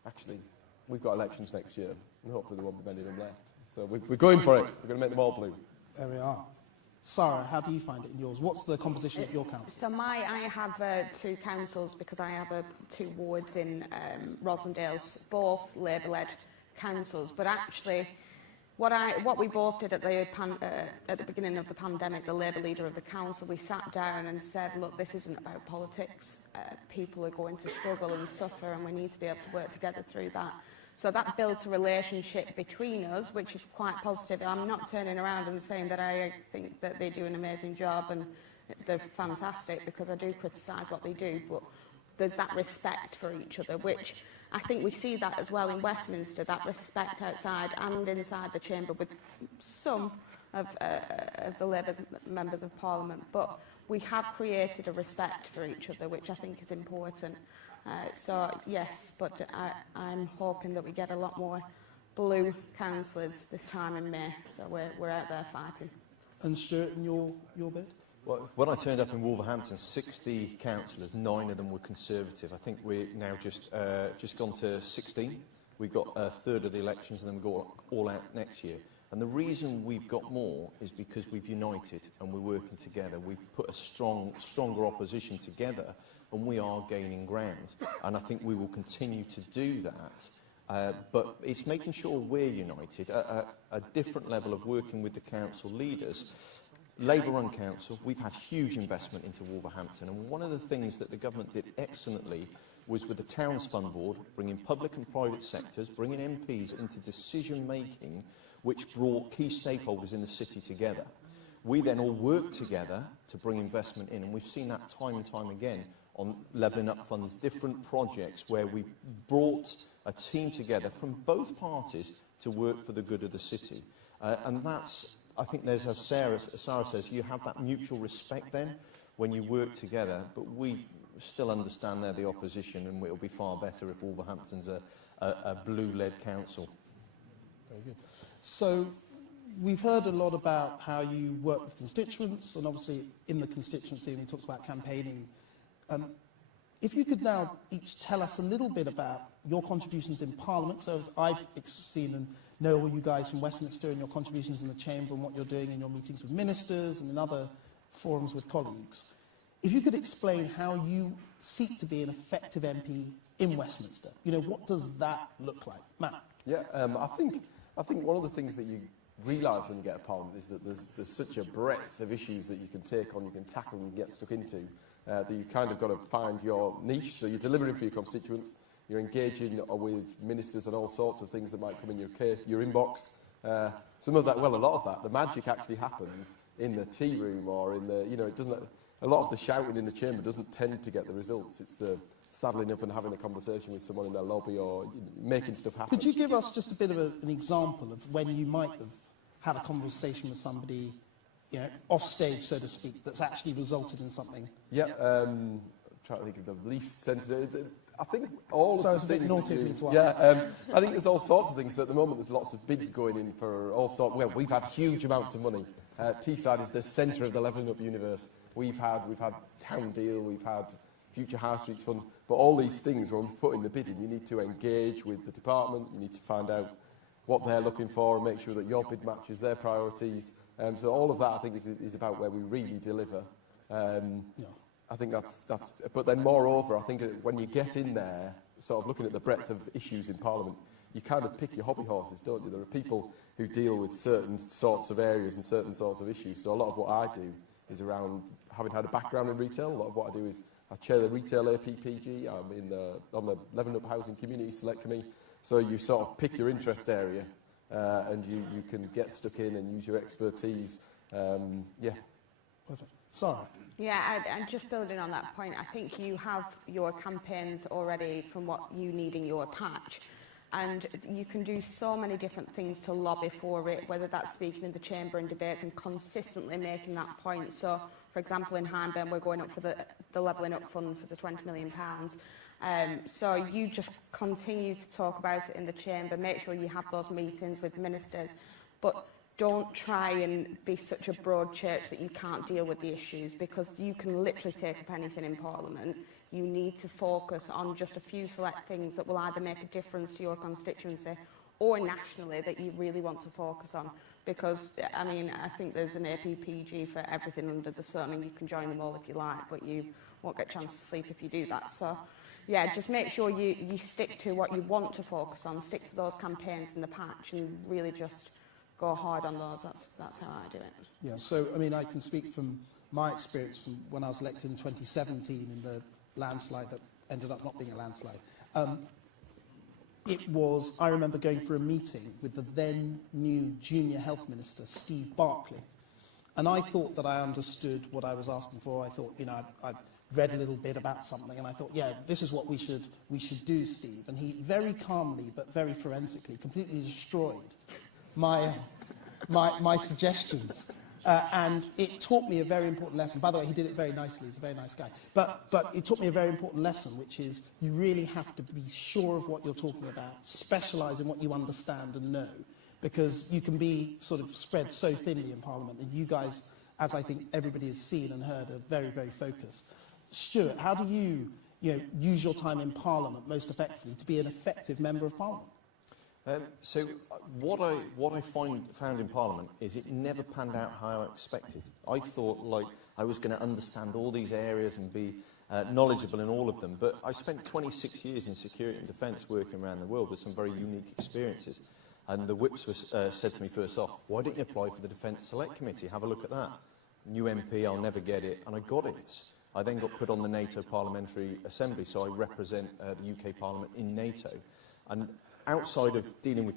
actually, we've got elections next year, and hopefully there won't be many of them left. So we're going for it. We're going to make them all blue. There we are. Sarah, how do you find it in yours? What's the composition of your council? So I have 2 councils because I have 2 wards in Rosendale's, both Labour-led councils. But actually, what we both did at the beginning of the pandemic, the Labour leader of the council, we sat down and said, look, this isn't about politics. People are going to struggle and suffer, and we need to be able to work together through that. So that built a relationship between us, which is quite positive. I'm not turning around and saying that I think that they do an amazing job and they're fantastic, because I do criticise what they do, but there's that respect for each other, which I think we see that as well in Westminster, that respect outside and inside the chamber with some of the Labour members of Parliament. But we have created a respect for each other, which I think is important. So, yes, but I'm hoping that we get a lot more blue councillors this time in May. So we're out there fighting. And Stuart, in your bit? Well, when I turned up in Wolverhampton, 60 councillors, 9 of them were Conservative. I think we're now just gone to 16. We've got a third of the elections, and then we go all out next year. And the reason we've got more is because we've united and we're working together. We've put a stronger opposition together, and we are gaining ground. And I think we will continue to do that. But it's making sure we're united, a different level of working with the council leaders. Labour-run council, we've had huge investment into Wolverhampton, and one of the things that the government did excellently was with the Towns Fund Board, bringing public and private sectors, bringing MPs into decision-making, which brought key stakeholders in the city together. We then all worked together to bring investment in, and we've seen that time and time again on levelling up funds, different projects where we brought a team together from both parties to work for the good of the city. And that's, I think there's, as Sarah says, you have that mutual respect then when you work together, but we still understand they're the opposition, and it'll be far better if Wolverhampton's a blue-led council. Very good. So we've heard a lot about how you work with constituents, and obviously in the constituency, and he talks about campaigning. If you could now each tell us a little bit about your contributions in Parliament. So as I've seen and know all you guys from Westminster and your contributions in the Chamber and what you're doing in your meetings with ministers and in other forums with colleagues. If you could explain how you seek to be an effective MP in Westminster, you know, what does that look like? Matt? Yeah, I think one of the things that you realise when you get to Parliament is that there's such a breadth of issues that you can take on, you can tackle and get stuck into, that you kind of got to find your niche. So you're delivering for your constituents, you're engaging with ministers on all sorts of things that might come in your case, your inbox. Some of that, well, a lot of that, the magic actually happens in the tea room or in the, you know, it doesn't. A lot of the shouting in the chamber doesn't tend to get the results. It's the saddling up and having a conversation with someone in their lobby or making stuff happen. Could you give us just a bit of an example of when you might have had a conversation with somebody, you know, off stage, so to speak, that's actually resulted in something? Yeah, I'm trying to think of the least sensitive. I think all so of it's the a bit naughty of me to ask. Yeah, I think there's all sorts of things. So at the moment, there's lots of bids going in for all sorts. Well, we've had huge amounts of money. Teesside is the centre of the Levelling Up universe. We've had Town Deal, we've had Future High Streets Fund, but all these things, when we put in the bid in, you need to engage with the department, you need to find out what they're looking for and make sure that your bid matches their priorities. So all of that, I think, is about where we really deliver. I think that's. But then, moreover, I think when you get in there, sort of looking at the breadth of issues in Parliament, you kind of pick your hobby horses, don't you? There are people who deal with certain sorts of areas and certain sorts of issues. So a lot of what I do is around, having had a background in retail, a lot of what I do is I chair the retail APPG, I'm on the Levelling Up Housing Community Select Committee. So you sort of pick your interest area and you can get stuck in and use your expertise. Yeah. Perfect. Sarah? Yeah, and just building on that point, I think you have your campaigns already from what you need in your patch. And you can do so many different things to lobby for it, whether that's speaking in the chamber and debates and consistently making that point. So, for example, in Hyndburn, we're going up for the Levelling Up Fund for the £20 million. So you just continue to talk about it in the chamber, make sure you have those meetings with ministers, but don't try and be such a broad church that you can't deal with the issues, because you can literally take up anything in Parliament. You need to focus on just a few select things that will either make a difference to your constituency or nationally that you really want to focus on. Because, I mean, I think there's an APPG for everything under the sun, and you can join them all if you like, but you won't get a chance to sleep if you do that. So, yeah, just make sure you stick to what you want to focus on, stick to those campaigns in the patch, and really just go hard on those. That's how I do it. Yeah, so, I mean, I can speak from my experience from when I was elected in 2017 in the landslide that ended up not being a landslide. I remember going for a meeting with the then new junior health minister, Steve Barclay, and I thought that I understood what I was asking for. I thought, you know, I read a little bit about something, and I thought, yeah, this is what we should do, Steve. And he very calmly but very forensically completely destroyed my suggestions. And it taught me a very important lesson. By the way, he did it very nicely. He's a very nice guy. But it taught me a very important lesson, which is you really have to be sure of what you're talking about, specialise in what you understand and know, because you can be sort of spread so thinly in Parliament. And you guys, as I think everybody has seen and heard, are very, very focused. Stuart, how do you use your time in Parliament most effectively to be an effective member of Parliament? So what I found in Parliament is it never panned out how I expected. I thought like I was going to understand all these areas and be knowledgeable in all of them, but I spent 26 years in security and defence working around the world with some very unique experiences. And the whips said to me first off, why don't you apply for the Defence Select Committee? Have a look at that. New MP, I'll never get it, and I got it. I then got put on the Nato Parliamentary Assembly, so I represent the UK Parliament in Nato. And outside of dealing with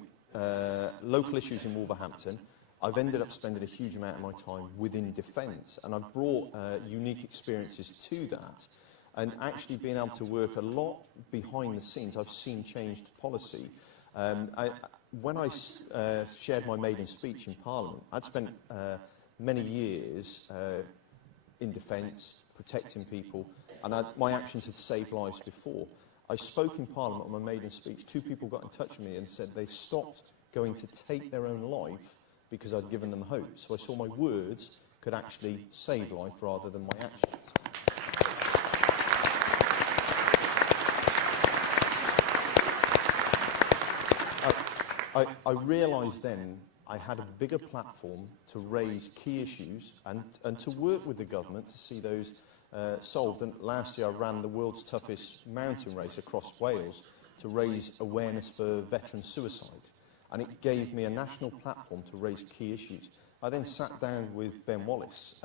local issues in Wolverhampton, I've ended up spending a huge amount of my time within defence, and I've brought unique experiences to that. And actually being able to work a lot behind the scenes, I've seen changed policy. When I shared my maiden speech in Parliament, I'd spent many years in defence, protecting people, and my actions had saved lives before. I spoke in Parliament on my maiden speech. 2 people got in touch with me and said they stopped going to take their own life because I'd given them hope. So I saw my words could actually save life rather than my actions. I realised then I had a bigger platform to raise key issues and to work with the government to see those solved. And last year I ran the world's toughest mountain race across Wales to raise awareness for veteran suicide, and it gave me a national platform to raise key issues. I then sat down with Ben Wallace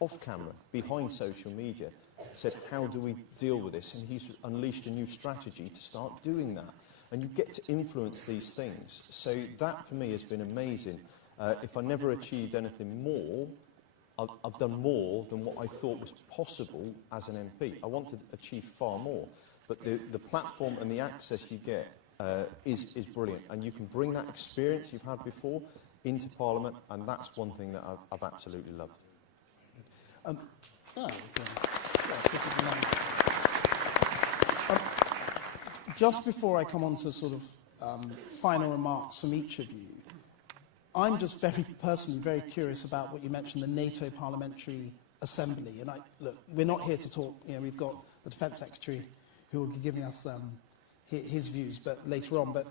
off camera, behind social media, said how do we deal with this, and he's unleashed a new strategy to start doing that, and you get to influence these things. So that for me has been amazing. If I never achieved anything more, I've done more than what I thought was possible as an MP. I want to achieve far more, but the platform and the access you get is brilliant, and you can bring that experience you've had before into Parliament, and that's one thing that I've absolutely loved. This is just before I come on to sort of final remarks from each of you, I'm just very personally very curious about what you mentioned, the NATO Parliamentary Assembly. And look, we're not here to talk, we've got the Defence Secretary who will be giving us his views later on. But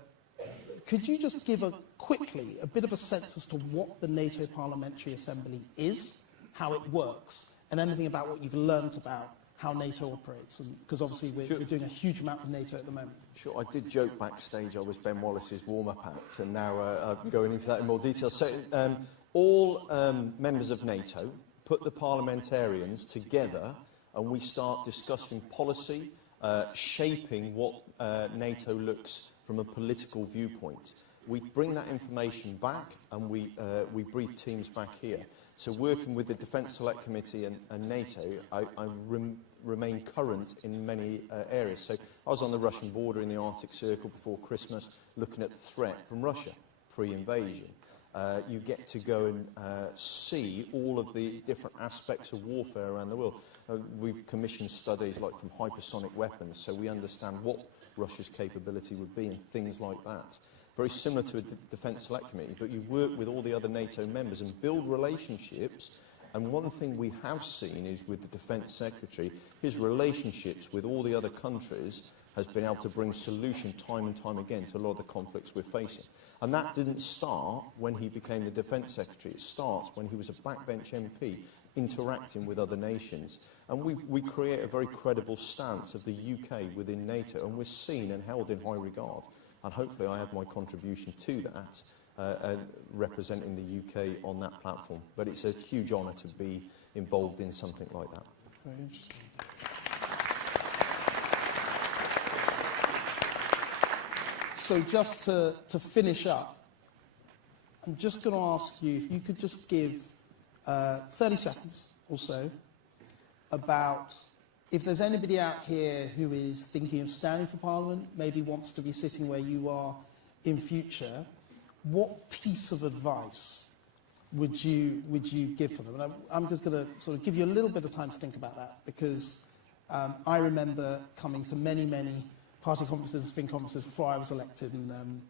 could you just give quickly a bit of a sense as to what the NATO Parliamentary Assembly is, how it works, and anything about what you've learnt about how NATO operates? Because obviously we're doing a huge amount with NATO at the moment. Sure, I did joke backstage I was Ben Wallace's warm-up act, and now I'm going into that in more detail. So all members of NATO put the parliamentarians together, and we start discussing policy, shaping what NATO looks from a political viewpoint. We bring that information back, and we brief teams back here. So working with the Defence Select Committee and NATO, I remain current in many areas. So I was on the Russian border in the Arctic Circle before Christmas, looking at the threat from Russia, pre-invasion. you get to go and see all of the different aspects of warfare around the world. We've commissioned studies like from hypersonic weapons, so we understand what Russia's capability would be and things like that. Very similar to a Defence Select Committee, but you work with all the other NATO members and build relationships. And one thing we have seen is with the Defence Secretary, his relationships with all the other countries has been able to bring solution time and time again to a lot of the conflicts we're facing. And that didn't start when he became the Defence Secretary. It starts when he was a backbench MP interacting with other nations. And we create a very credible stance of the UK within NATO, and we're seen and held in high regard. And hopefully I had my contribution to that, representing the UK on that platform. But it's a huge honour to be involved in something like that. Very interesting. So just to finish up, I'm just going to ask you if you could just give 30 seconds or so about if there's anybody out here who is thinking of standing for Parliament, maybe wants to be sitting where you are in future, what piece of advice would you give for them? And I'm just going to sort of give you a little bit of time to think about that, because I remember coming to many, many party conferences and spin conferences before I was elected, and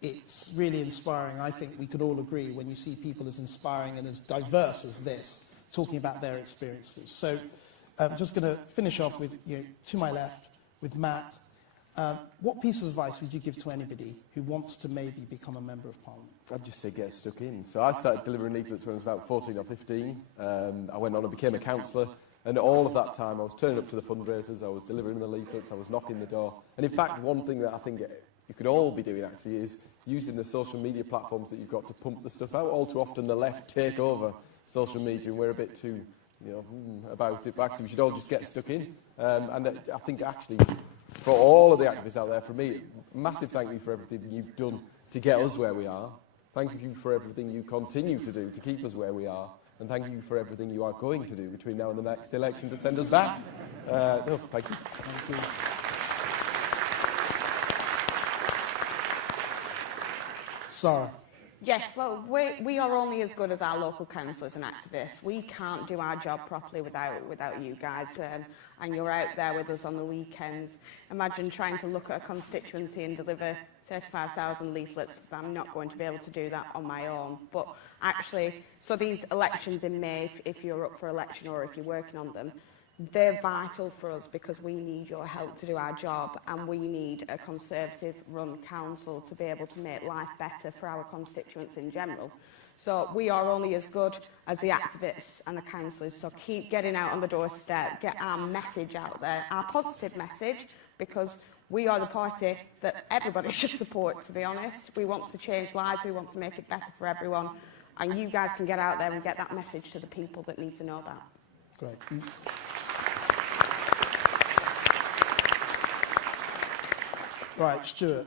it's really inspiring. I think we could all agree when you see people as inspiring and as diverse as this, talking about their experiences. So I'm just going to finish off with, to my left, with Matt. What piece of advice would you give to anybody who wants to maybe become a Member of Parliament? I'd just say get stuck in. So I started delivering leaflets when I was about 14 or 15. I went on and became a councillor. And all of that time, I was turning up to the fundraisers, I was delivering the leaflets, I was knocking the door. And in fact, one thing that I think you could all be doing, actually, is using the social media platforms that you've got to pump the stuff out. All too often, the left take over social media, and we're a bit too, about it. But actually, we should all just get stuck in. And I think, actually, for all of the activists out there, for me, massive thank you for everything you've done to get us where we are. Thank you for everything you continue to do to keep us where we are. And thank you for everything you are going to do between now and the next election to send us back. No, thank you. Thank you. Sarah. Yes, well, we are only as good as our local councillors and activists. We can't do our job properly without you guys, and you're out there with us on the weekends. Imagine trying to look at a constituency and deliver 35,000 leaflets. I'm not going to be able to do that on my own. But actually, so these elections in May, if you're up for election or if you're working on them, they're vital for us because we need your help to do our job, and we need a Conservative-run council to be able to make life better for our constituents in general. So we are only as good as the activists and the councillors, so keep getting out on the doorstep, get our message out there, our positive message, because we are the party that everybody should support, to be honest. We want to change lives, we want to make it better for everyone, and you guys can get out there and get that message to the people that need to know that. Great. Right, Stuart,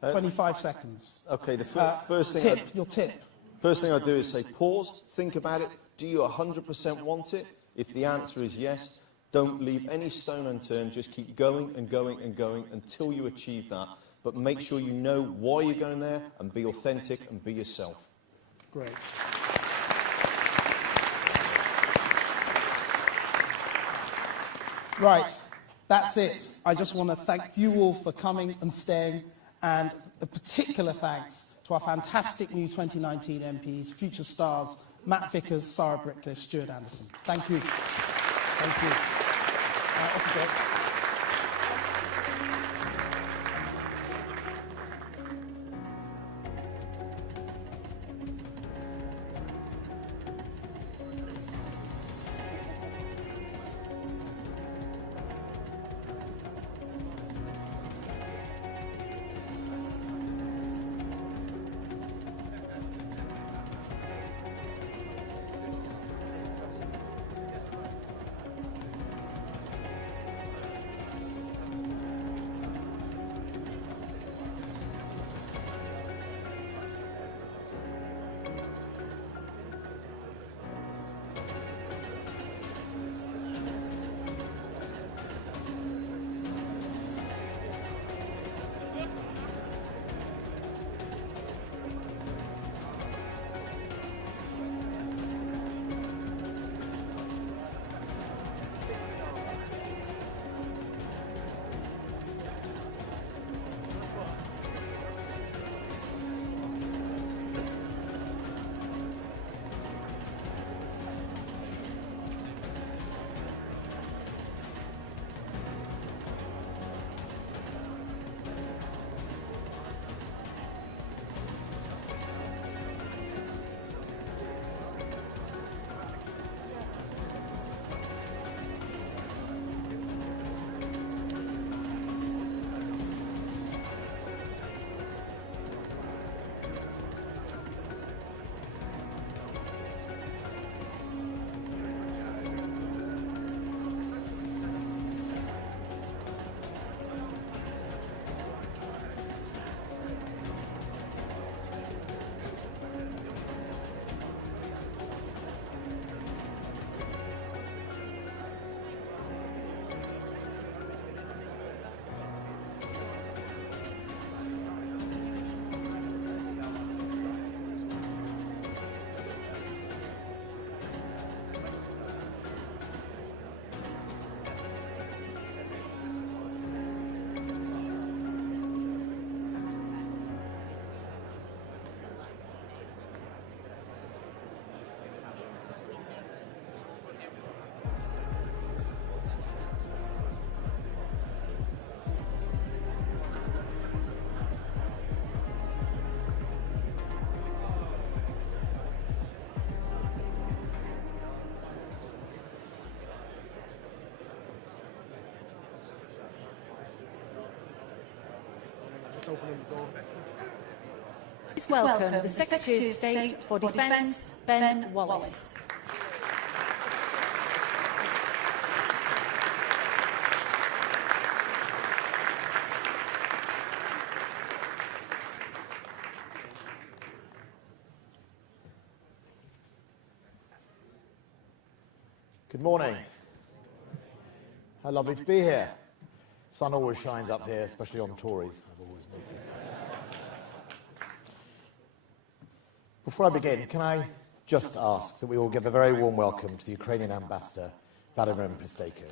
25 seconds. Okay, the first thing... Your tip. First thing I do is say pause, think about it. Do you 100% want it? If the answer is yes, don't leave any stone unturned. Just keep going and going and going until you achieve that. But make sure you know why you're going there and be authentic and be yourself. Great. Right, that's it. I just want to thank you all for coming and staying, and a particular thanks to our fantastic new 2019 MPs, future stars, Matt Vickers, Sarah Brickliffe, Stuart Anderson. Thank you. Thank you. Off you go. Please welcome the Secretary of State for Defence, Ben Wallace. Good morning. How lovely to be here. Sun always shines up here, especially on Tories, I've always noticed. Before I begin, can I just ask that we all give a very warm welcome to the Ukrainian ambassador, Vladimir Pisteko.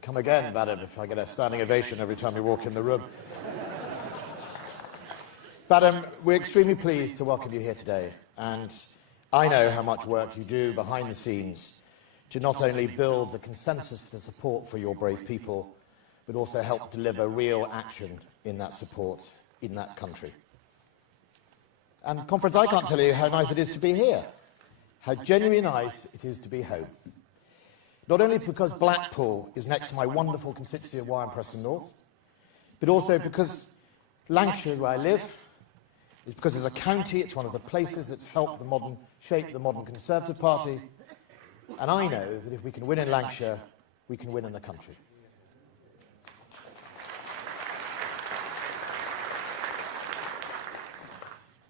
Come again, Vadim, if I get a standing ovation every time you walk in the room. Vadim, we're extremely pleased to welcome you here today, and I know how much work you do behind the scenes to not only build the consensus for the support for your brave people, but also help deliver real action in that support in that country. And, Conference, I can't tell you how nice it is to be here, how genuinely nice it is to be home. Not only because Blackpool is next to my wonderful constituency of Wyre and Preston North, but also because Lancashire is where I live. It's because as a county, it's one of the places that's helped shape the modern Conservative Party. And I know that if we can win in Lancashire, we can win in the country.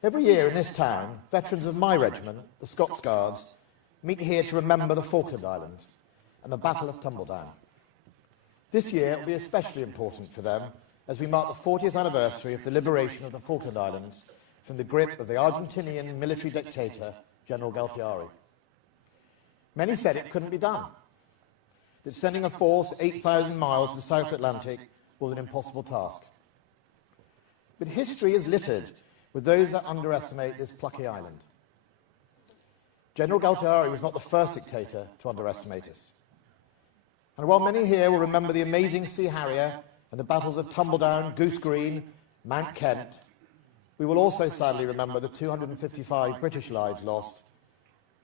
Every year in this town, veterans of my regiment, the Scots Guards, meet here to remember the Falkland Islands and the Battle of Tumbledown. This year will be especially important for them as we mark the 40th anniversary of the liberation of the Falkland Islands from the grip of the Argentinian military dictator, General Galtieri. Many said it couldn't be done, that sending a force 8,000 miles to the South Atlantic was an impossible task. But history is littered with those that underestimate this plucky island. General Galtieri was not the first dictator to underestimate us. And while many here will remember the amazing Sea Harrier and the battles of Tumbledown, Goose Green, Mount Kent, we will also sadly remember the 255 British lives lost,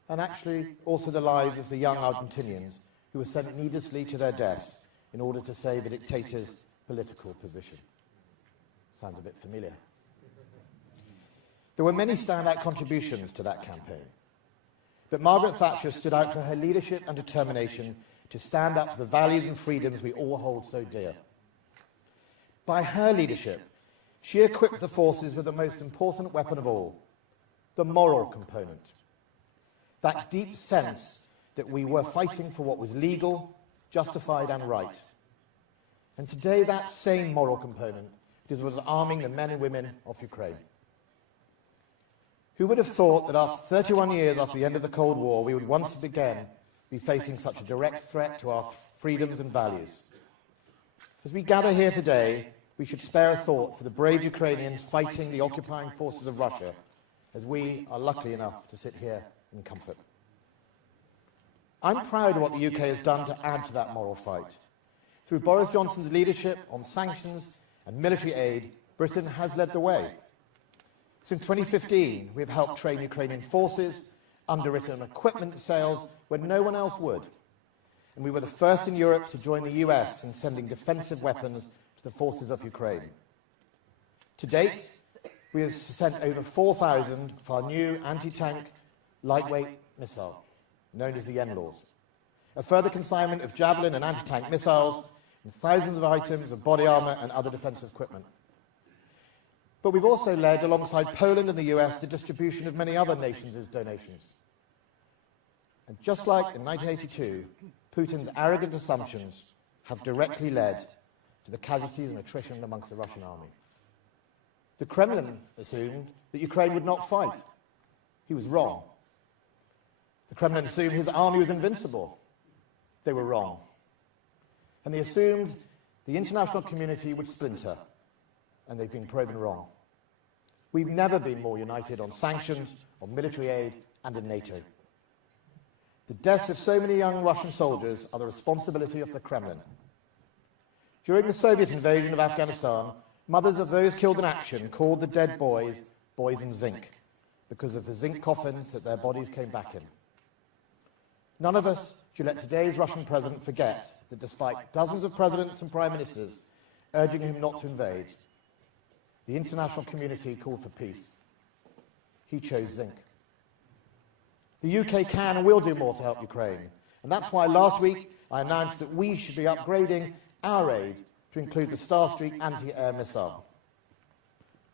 and actually also the lives of the young Argentinians who were sent needlessly to their deaths in order to save the dictator's political position. Sounds a bit familiar. There were many standout contributions to that campaign, but Margaret Thatcher stood out for her leadership and determination to stand up for the values and freedoms we all hold so dear. By her leadership, she equipped the forces with the most important weapon of all, the moral component. That deep sense that we were fighting for what was legal, justified and right. And today that same moral component is what is arming the men and women of Ukraine. Who would have thought that after 31 years after the end of the Cold War, we would once again be facing such a direct threat to our freedoms and values? As we gather here today, we should spare a thought for the brave Ukrainians fighting the occupying forces of Russia, as we are lucky enough to sit here in comfort. I'm proud of what the UK has done to add to that moral fight. Through Boris Johnson's leadership on sanctions and military aid, Britain has led the way. Since 2015, we have helped train Ukrainian forces, underwritten equipment sales when no one else would. And we were the first in Europe to join the US in sending defensive weapons to the forces of Ukraine. To date, we have sent over 4,000 of our new anti-tank lightweight missile, known as the NLAWs. A further consignment of Javelin and anti-tank missiles, and thousands of items of body armour and other defensive equipment. But we've also led, alongside Poland and the US, the distribution of many other nations' donations. And just like in 1982, Putin's arrogant assumptions have directly led to the casualties and attrition amongst the Russian army. The Kremlin assumed that Ukraine would not fight. He was wrong. The Kremlin assumed his army was invincible. They were wrong. And they assumed the international community would splinter, and they've been proven wrong. We've never been more united on sanctions, on military aid, and in NATO. The deaths of so many young Russian soldiers are the responsibility of the Kremlin. During the Soviet invasion of Afghanistan, mothers of those killed in action called the dead boys boys in zinc because of the zinc coffins that their bodies came back in. None of us should let today's Russian president forget that despite dozens of presidents and prime ministers urging him not to invade, the international community called for peace. He chose zinc. The UK can and will do more to help Ukraine, and that's why last week I announced that we should be upgrading our aid to include the Starstreak anti-air missile.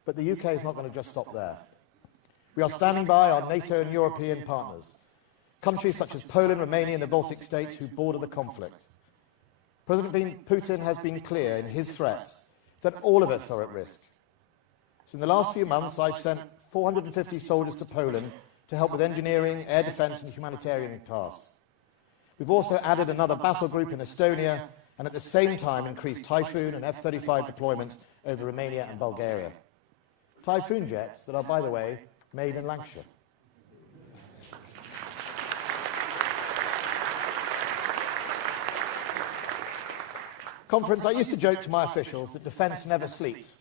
But the UK is not going to just stop there. We are standing by our NATO and European partners, countries such as Poland, Romania and the Baltic states who border the conflict. President Putin has been clear in his threats that all of us are at risk. So in the last few months, I've sent 450 soldiers to Poland to help with engineering, air defence and humanitarian tasks. We've also added another battle group in Estonia and at the same time increased Typhoon and F-35 deployments over Romania and Bulgaria. Typhoon jets that are, by the way, made in Lancashire. Conference, I used to joke to my officials that defence never sleeps.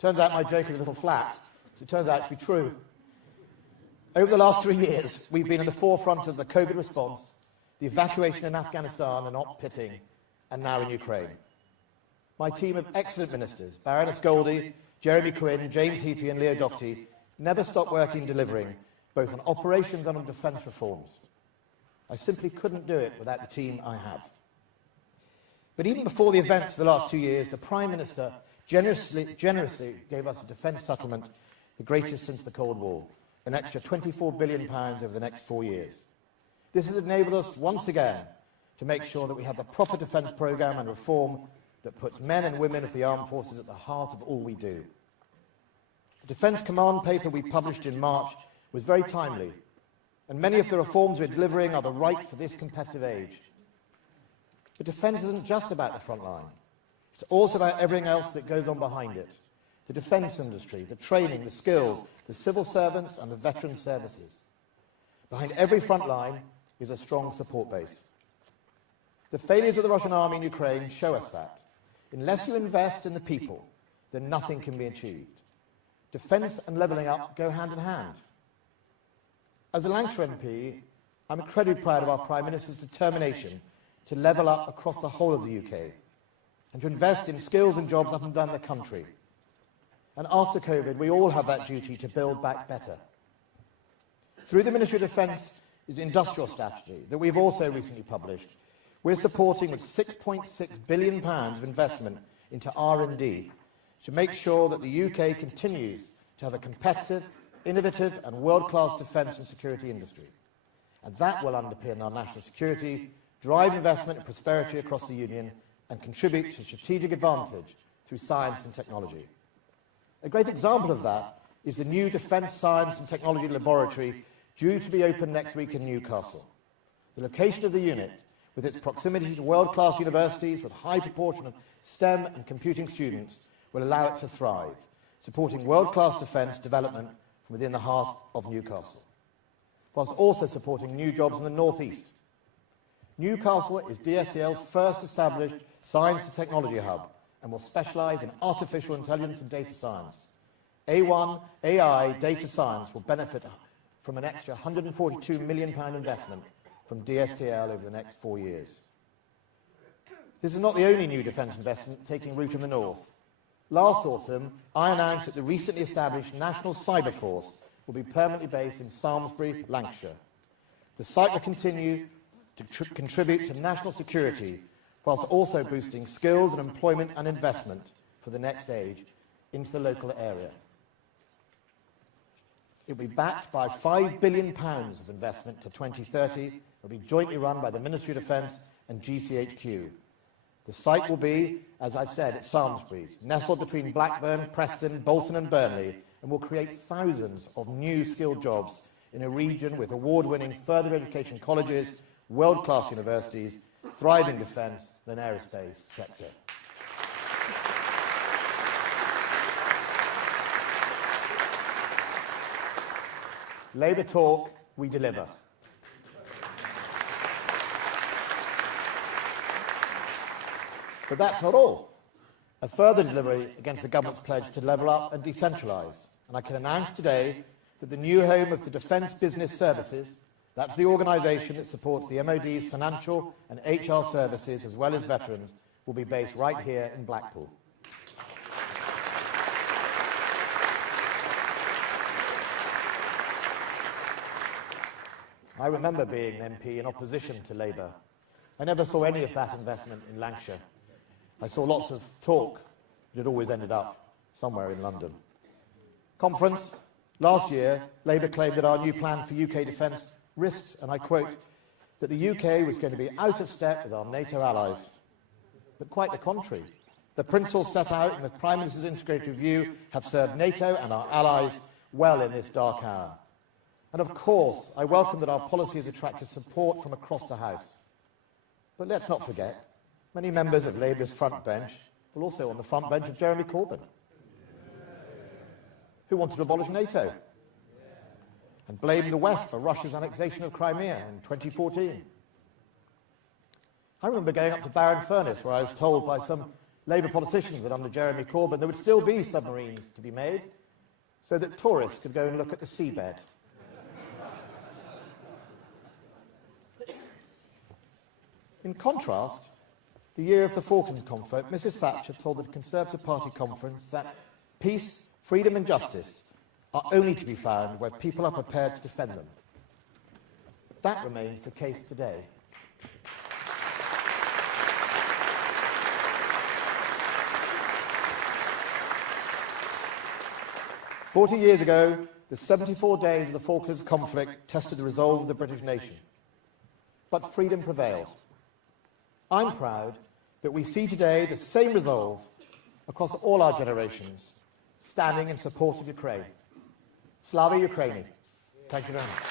Turns out my joke is a little flat, so it turns out to be true. Over the last 3 years, we've been in the forefront of the COVID response, the evacuation in Afghanistan and op pitting, and now in Ukraine. My team of excellent ministers, Baroness Goldie, Jeremy Quinn, James Heapy and Leo Doherty, never stop working delivering, both on operations and on defence reforms. I simply couldn't do it without the team I have. But even before the events of the last 2 years, the Prime Minister generously gave us a defence settlement, the greatest since the Cold War, an extra £24 billion over the next 4 years. This has enabled us once again to make sure that we have the proper defence programme and reform that puts men and women of the armed forces at the heart of all we do. The Defence Command paper we published in March was very timely, and many of the reforms we're delivering are the right for this competitive age. But defence isn't just about the front line. It's also about everything else that goes on behind it. The defence industry, the training, the skills, the civil servants and the veteran services. Behind every front line is a strong support base. The failures of the Russian army in Ukraine show us that. Unless you invest in the people, then nothing can be achieved. Defence and levelling up go hand in hand. As a Lancashire MP, I'm incredibly proud of our Prime Minister's determination to level up across the whole of the UK and to invest in skills and jobs up and down the country. And after COVID, we all have that duty to build back better. Through the Ministry of Defence's industrial strategy that we've also recently published, we're supporting with £6.6 billion of investment into R&D to make sure that the UK continues to have a competitive, innovative and world-class defence and security industry. And that will underpin our national security, drive investment and prosperity across the Union and contribute to strategic advantage through science and technology. A great example of that is the new Defence Science and Technology Laboratory due to be opened next week in Newcastle. The location of the unit, with its proximity to world-class universities with a high proportion of STEM and computing students, will allow it to thrive, supporting world-class defence development from within the heart of Newcastle, whilst also supporting new jobs in the North East. Newcastle is DSTL's first established science and technology hub and will specialise in artificial intelligence and data science. A1 AI data science will benefit from an extra £142 million investment from DSTL over the next 4 years. This is not the only new defence investment taking root in the north. Last autumn, I announced that the recently established National Cyber Force will be permanently based in Samlesbury, Lancashire. The site will continue to contribute to national security, whilst also boosting skills and employment and investment for the next age into the local area. It will be backed by £5 billion of investment to 2030. It will be jointly run by the Ministry of Defence and GCHQ. The site will be, as I've said, at Samlesbury, nestled between Blackburn, Preston, Bolton and Burnley, and will create thousands of new skilled jobs in a region with award-winning further education colleges, world-class universities, thriving defence and an aerospace sector. Labour talk, we deliver. But that's not all. A further delivery against the government's pledge to level up and decentralise. And I can announce today that the new home of the Defence Business Services, that's the organisation that supports the MOD's financial and HR services as well as veterans, will be based right here in Blackpool. I remember being an MP in opposition to Labour. I never saw any of that investment in Lancashire. I saw lots of talk, but it always ended up somewhere in London. Conference. Last year, Labour claimed that our new plan for UK defence risked, and I quote, that the UK was going to be out of step with our NATO allies. But quite the contrary. The principles set out in the Prime Minister's integrated review have served NATO and our allies well in this dark hour. And of course, I welcome that our policy has attracted support from across the House. But let's not forget, many members of Labour's front bench were also on the front bench of Jeremy Corbyn, who wanted to abolish NATO and blamed the West for Russia's annexation of Crimea in 2014. I remember going up to Barron-Furness, where I was told by some Labour politicians that under Jeremy Corbyn there would still be submarines to be made so that tourists could go and look at the seabed. In contrast, the year of the Falkland conflict, Mrs Thatcher told the Conservative Party conference that peace, freedom and justice are only to be found where people are prepared to defend them. That remains the case today. "40 years ago, the 74 days of the Falklands conflict tested the resolve of the British nation. But freedom prevailed. I'm proud that we see today the same resolve across all our generations, standing in support of Ukraine. Slava Ukraini." Thank you very much.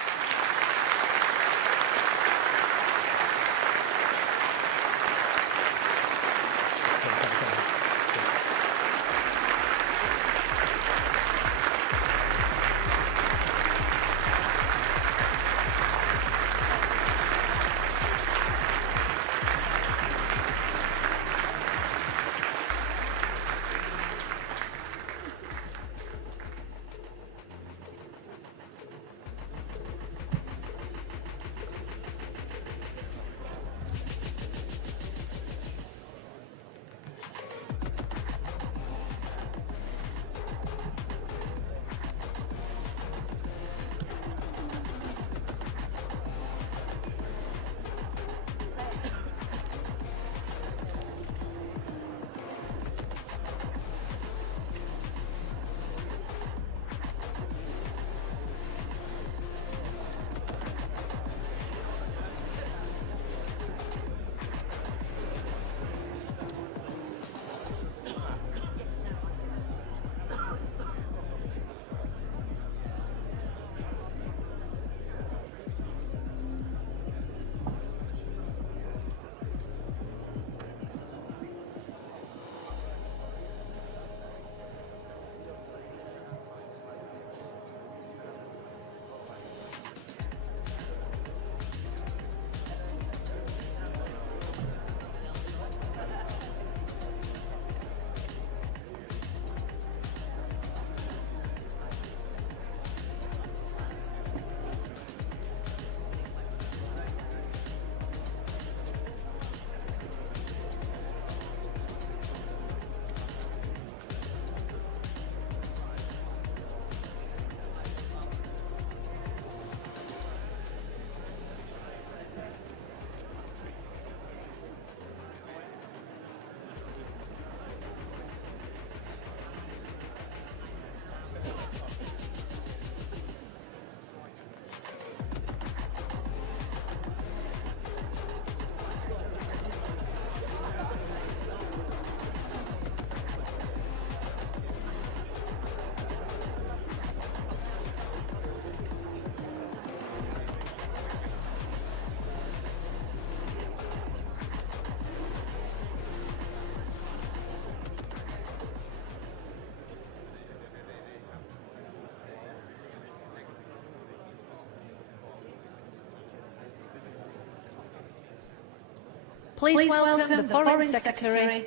Please welcome the Foreign Secretary,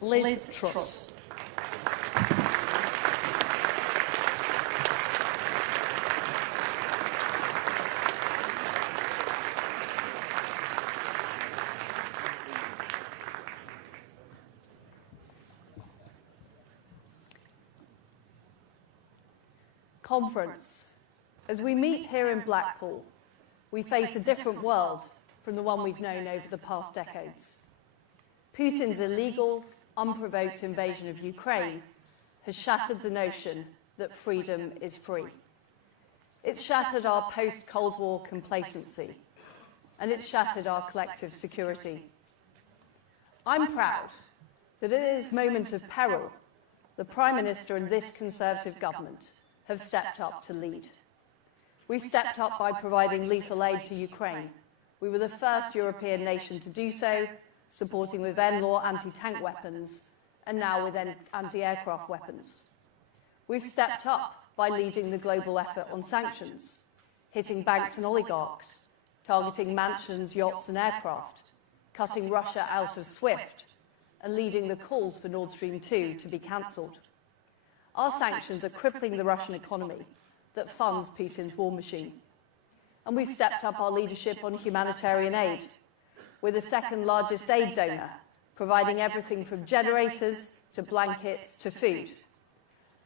Liz Truss. Conference. As we meet here in Blackpool, we face a different world from the one we've known over the past decades. Putin's illegal, unprovoked invasion of Ukraine has shattered the notion that freedom is free. It's shattered our post-Cold War complacency, and it's shattered our collective security. I'm proud that in this moment of peril, the Prime Minister and this Conservative government have stepped up to lead. We've stepped up by providing lethal aid to Ukraine. We were the first European nation to do so, supporting with NLAW anti-tank weapons, and now with anti-aircraft weapons. We've stepped up by leading the global effort on sanctions, hitting banks and oligarchs, targeting mansions, yachts and aircraft, cutting Russia out of SWIFT, and leading the calls for Nord Stream 2 to be cancelled. Our sanctions are crippling the Russian economy that funds Putin's war machine. And we've stepped up our leadership on humanitarian aid. We're the second largest aid donor, providing everything from generators to blankets to food.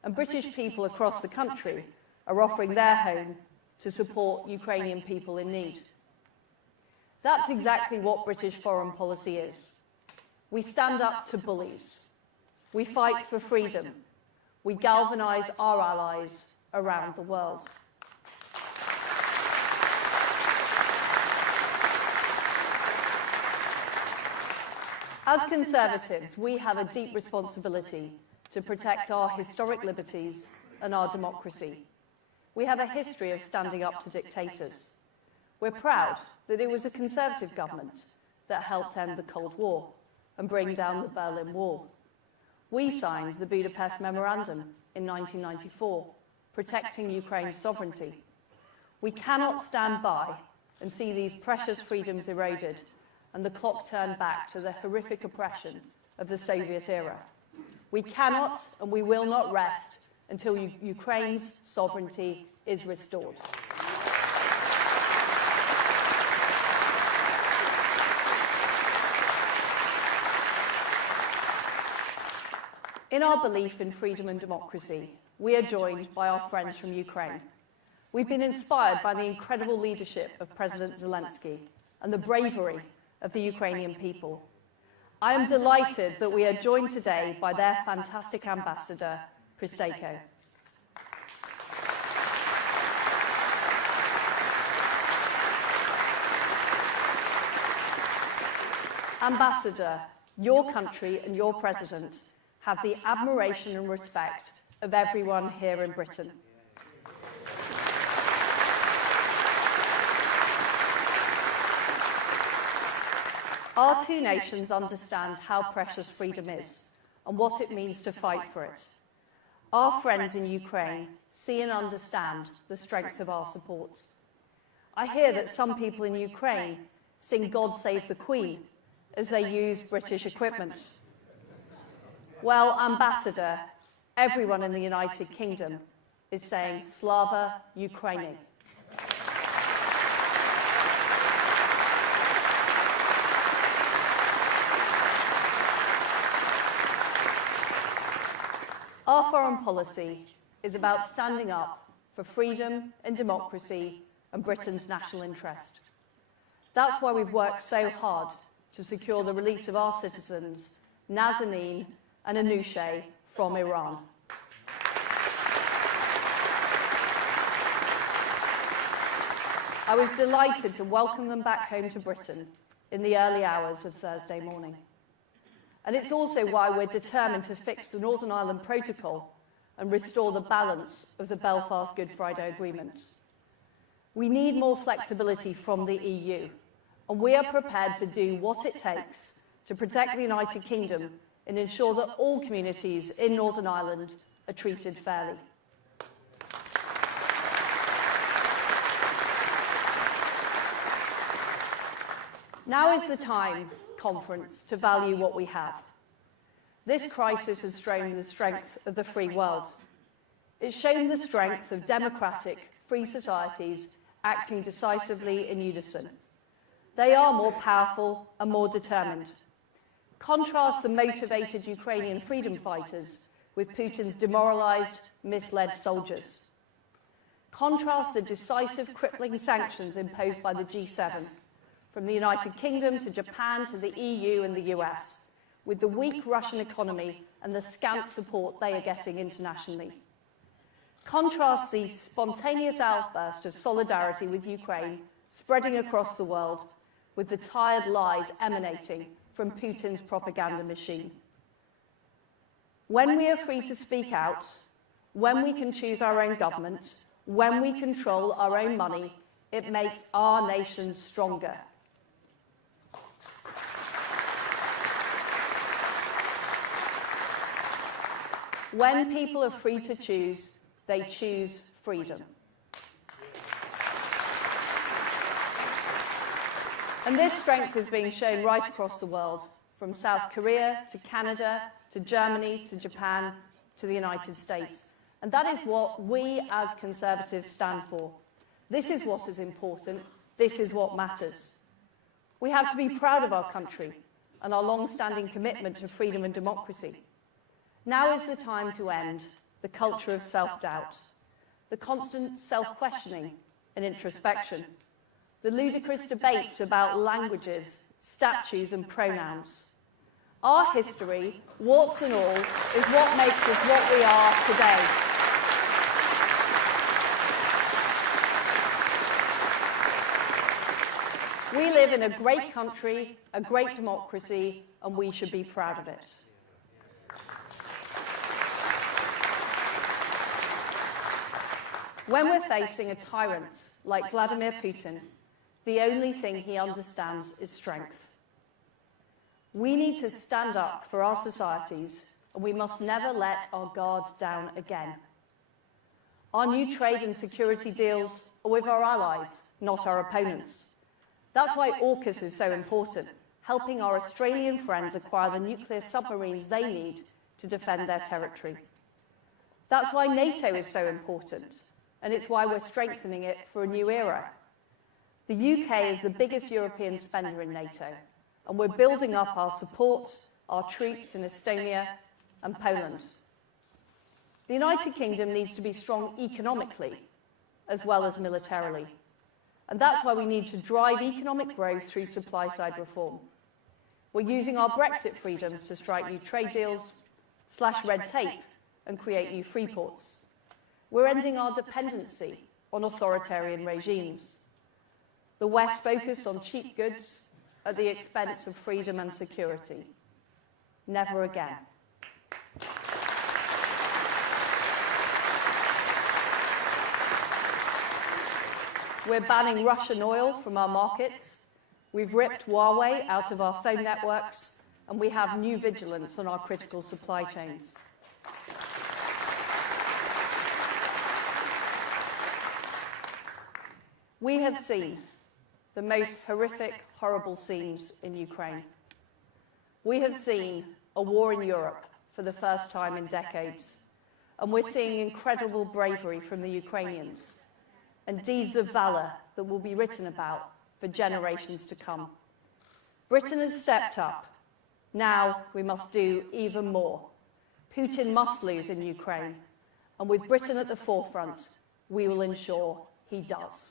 And British people across the country are offering their home to support Ukrainian people in need. That's exactly what British foreign policy is. We stand up to bullies. We fight for freedom. We galvanise our allies around the world. As Conservatives, we have a deep responsibility to protect our historic liberties and our democracy. We have a history of standing up to dictators. We're proud that it was a Conservative government that helped end the Cold War and bring down the Berlin Wall. We signed the Budapest Memorandum in 1994, protecting Ukraine's sovereignty. We cannot stand by and see these precious freedoms eroded and the clock turned back to the horrific oppression of the Soviet era. We cannot and we will not rest until Ukraine's sovereignty is restored. In our belief in freedom and democracy, we are joined by our friends from Ukraine. We've been inspired by the incredible leadership of President Zelensky and the bravery of the Ukrainian people. I am delighted that we are joined today by their fantastic ambassador, Priti Patel. Ambassador, your country and your president have the admiration and respect of everyone here in Britain. Our two nations understand how precious freedom is and what it means to fight for it. Our friends in Ukraine see and understand the strength of our support. I hear that some people in Ukraine sing God Save the Queen as they use British equipment. Well, Ambassador, everyone in the United Kingdom is saying Slava Ukraini. Our foreign policy is about standing up for freedom and democracy and Britain's national interest. That's why we've worked so hard to secure the release of our citizens, Nazanin and Anousheh, from Iran. I was delighted to welcome them back home to Britain in the early hours of Thursday morning. And it's also why we're determined to fix the Northern Ireland Protocol and restore the balance of the Belfast Good Friday Agreement. We need more flexibility from the EU, and we are prepared to do what it takes to protect the United Kingdom and ensure that all communities in Northern Ireland are treated fairly. Now is the time conference to value what we have. This crisis has shown the strength of the free world. It's shown the strength of democratic, free societies acting decisively in unison. They are more powerful and more determined. Contrast the motivated Ukrainian freedom fighters with Putin's demoralized, misled soldiers. Contrast the decisive, crippling sanctions imposed by the G7, from the United Kingdom to Japan to the EU and the US, with the weak Russian economy and the scant support they are getting internationally. Contrast the spontaneous outburst of solidarity with Ukraine spreading across the world with the tired lies emanating from Putin's propaganda machine. When we are free to speak out, when we can choose our own government, when we control our own money, it makes our nation stronger. When people are free to choose, they choose freedom. And this strength is being shown right across the world, from South Korea to Canada to Germany to Japan to the United States. And that is what we as Conservatives stand for. This is what is important. This is what matters. We have to be proud of our country and our long-standing commitment to freedom and democracy. Now is the time to end the culture of self-doubt, the constant self-questioning and introspection, the ludicrous debates about languages, statues and pronouns. Our history, warts and all, is what makes us what we are today. We live in a great country, a great democracy, and we should be proud of it. When we're facing a tyrant like Vladimir Putin, the only thing he understands is strength. We need to stand up for our societies, and we must never let our guard down again. Our new trade and security deals are with our allies, not our opponents. That's why AUKUS is so important, helping our Australian friends acquire the nuclear submarines they need to defend their territory. That's why NATO is so important, and it's why we're strengthening it for a new era. The UK is the biggest European spender in NATO, and we're building up our support, our troops in Estonia and Poland. The United Kingdom needs to be strong economically as well as militarily, and that's why we need to drive economic growth through supply-side reform. We're using our Brexit freedoms to strike new trade deals, slash red tape, and create new free ports. We're ending our dependency on authoritarian regimes. The West focused on cheap goods at the expense of freedom and security. Never again. We're banning Russian oil from our markets. We've ripped Huawei out of our phone networks, and we have new vigilance on our critical supply chains. We have seen the most horrific, horrible scenes in Ukraine. We have seen a war in Europe for the first time in decades, and we're seeing incredible bravery from the Ukrainians and deeds of valour that will be written about for generations to come. Britain has stepped up. Now we must do even more. Putin must lose in Ukraine, and with Britain at the forefront, we will ensure he does.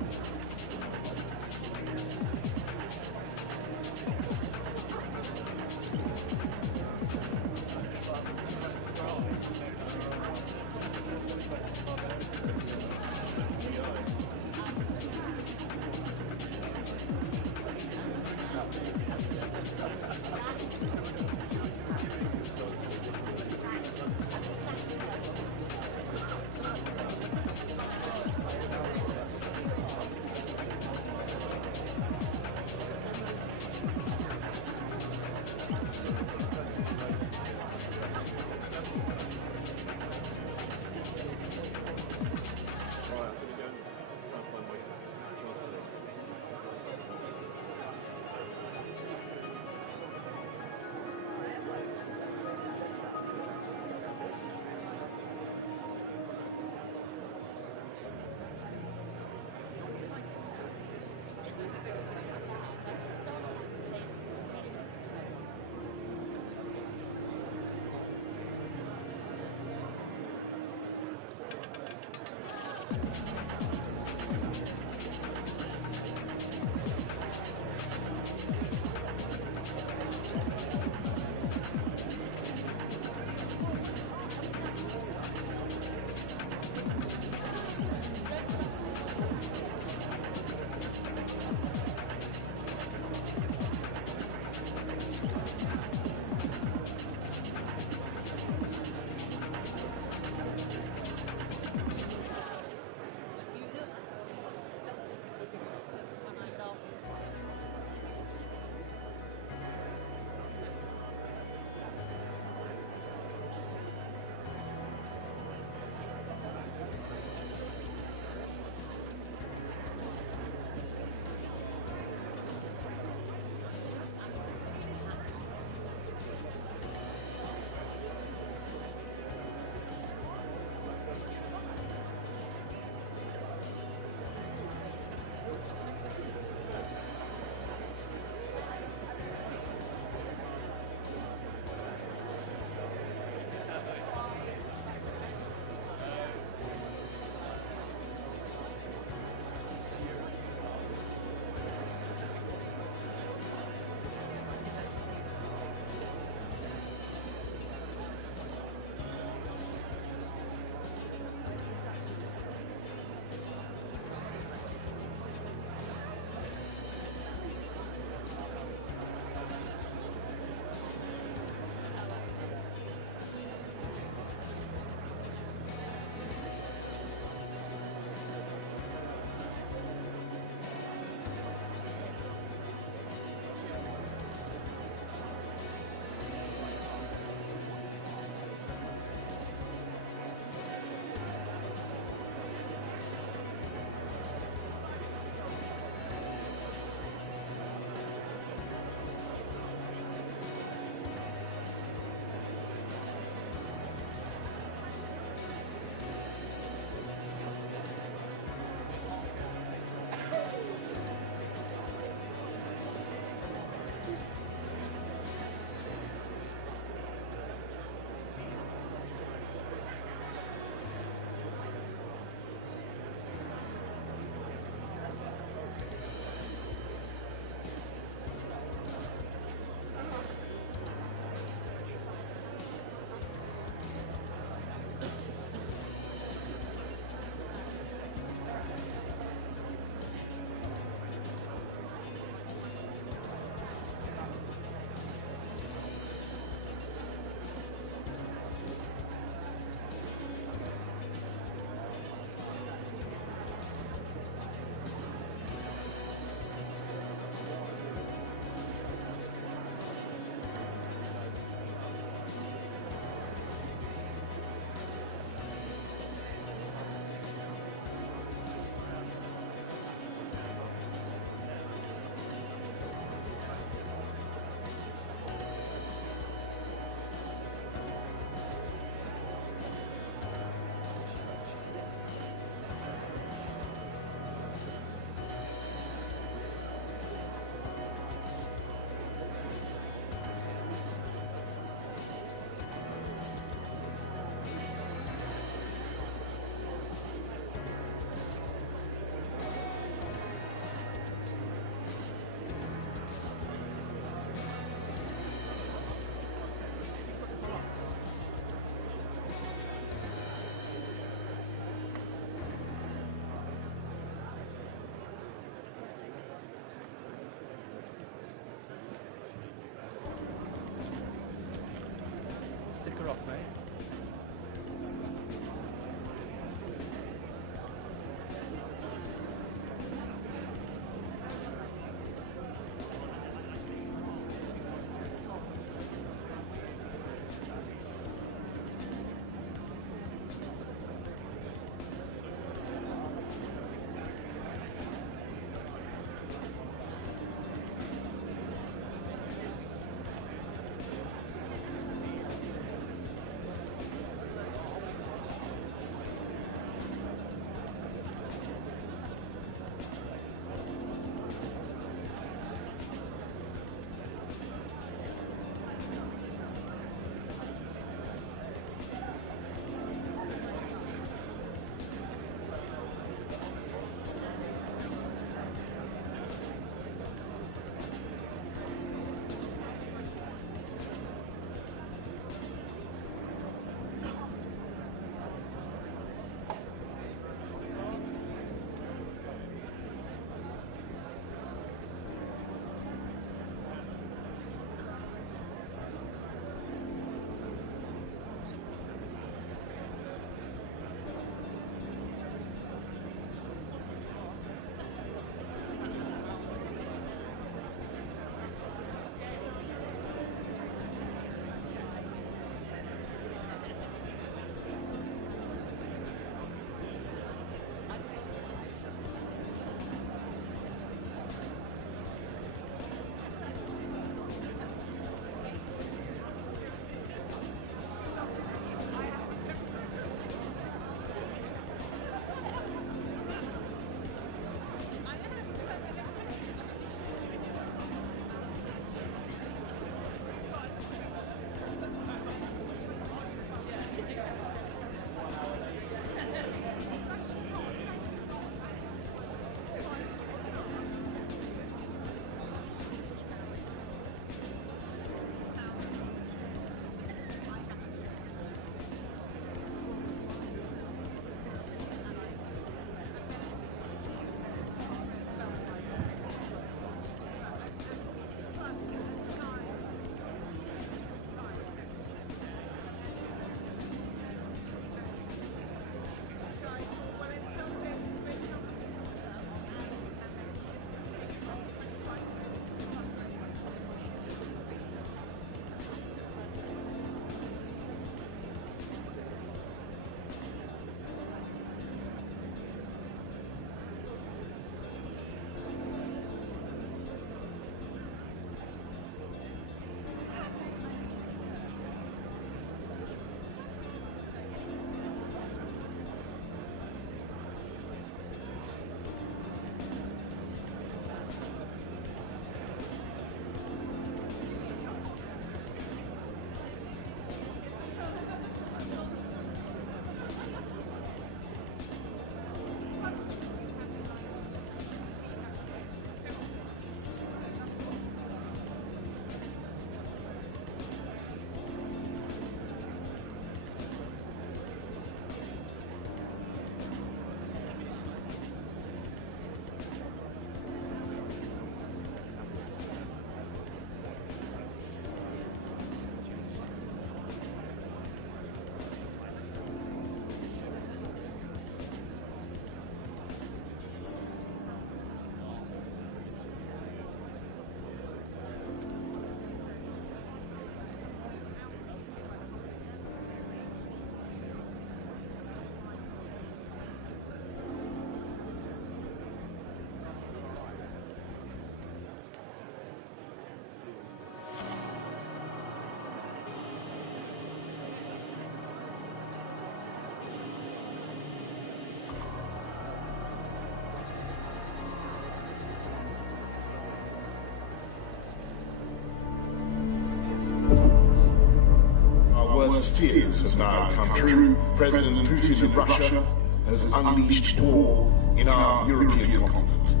worst fears have now come true. President Putin of Russia has unleashed war in our European continent.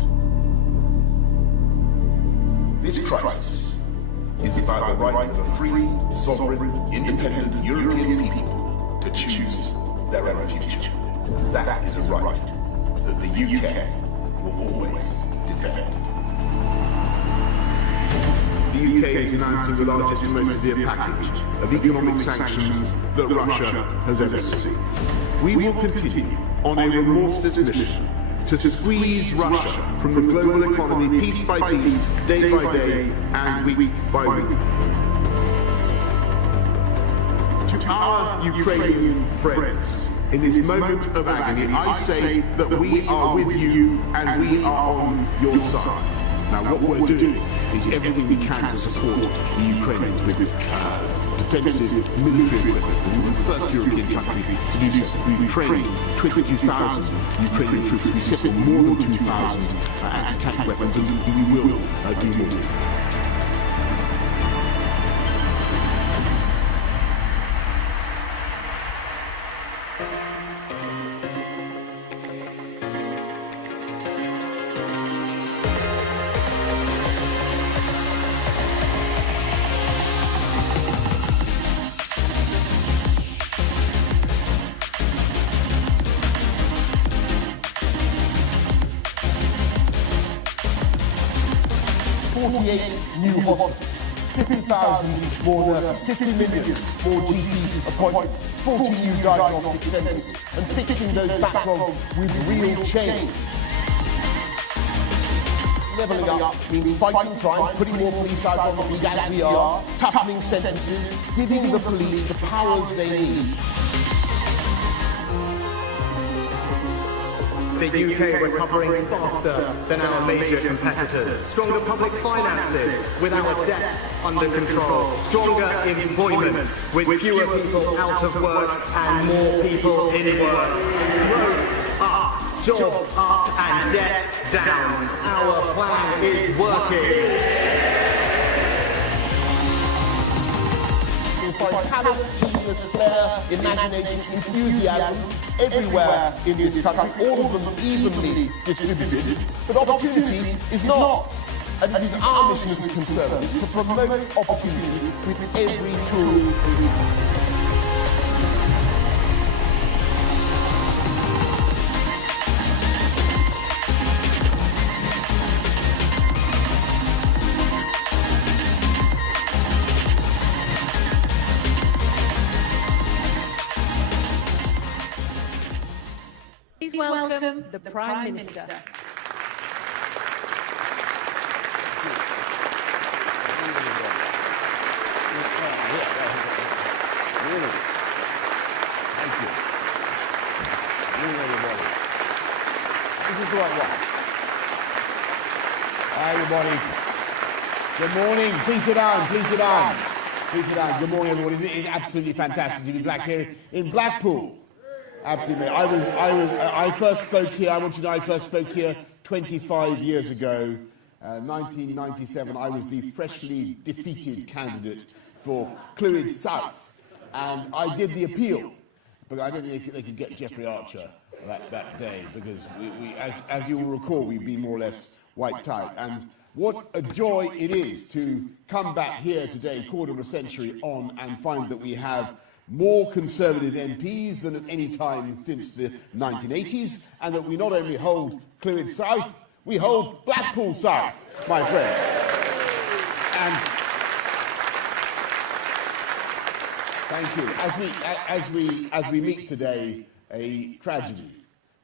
This crisis is about the right of a free, sovereign, independent European people to choose their own future. And that is a right that the UK will always defend. The UK is announcing the largest and most severe package of economic sanctions that Russia has ever seen. We will continue on a remorseless mission to squeeze Russia from the global economy piece by piece, day by day, and week by week. To our Ukrainian friends, in this moment of agony, I say that we are with you and we are on your side. Now, what we're doing is everything we can to support the Ukrainians with defensive military equipment. We're the first European country to do so. We've trained 22,000 Ukrainian troops. We sent them more than 2,000 anti-tank weapons, and we will do more. New hospitals, 50,000 more nurses, 50 million more GP appointments, 40 new diagnostic centres, and fixing those backlogs with real change. Levelling up means fighting crime, putting more police out on the beat as we are, toughening sentences, giving the police the powers they need. The UK recovering faster than our major competitors. Stronger public finances with our debt under control. Stronger employment with fewer people out of work and more people in work. Growth up, jobs up and debt down. Our plan is working. Find talent, genius, flair, imagination, enthusiasm everywhere in this country, all of them evenly distributed. But opportunity is not, and it is our mission as Conservatives to promote opportunity with every tool. Please welcome the Prime Minister. Thank you. This is the right one. Hi, everybody. Good morning. Please sit down. Please sit down. Please sit down. Good morning, everybody. It's absolutely fantastic to be back here in Blackpool. Absolutely. I first spoke here, I want you to know I first spoke here 25 years ago, 1997. I was the freshly defeated candidate for Clwyd South. And I did the appeal, but I don't think they could get Jeffrey Archer that day, because as you will recall, we've been more or less wiped out. And what a joy it is to come back here today, quarter of a century on, and find that we have more Conservative MPs than at any time since the 1980s, and that we not only hold Clwyd South, we hold Blackpool South, my friend. And thank you. As we meet today, a tragedy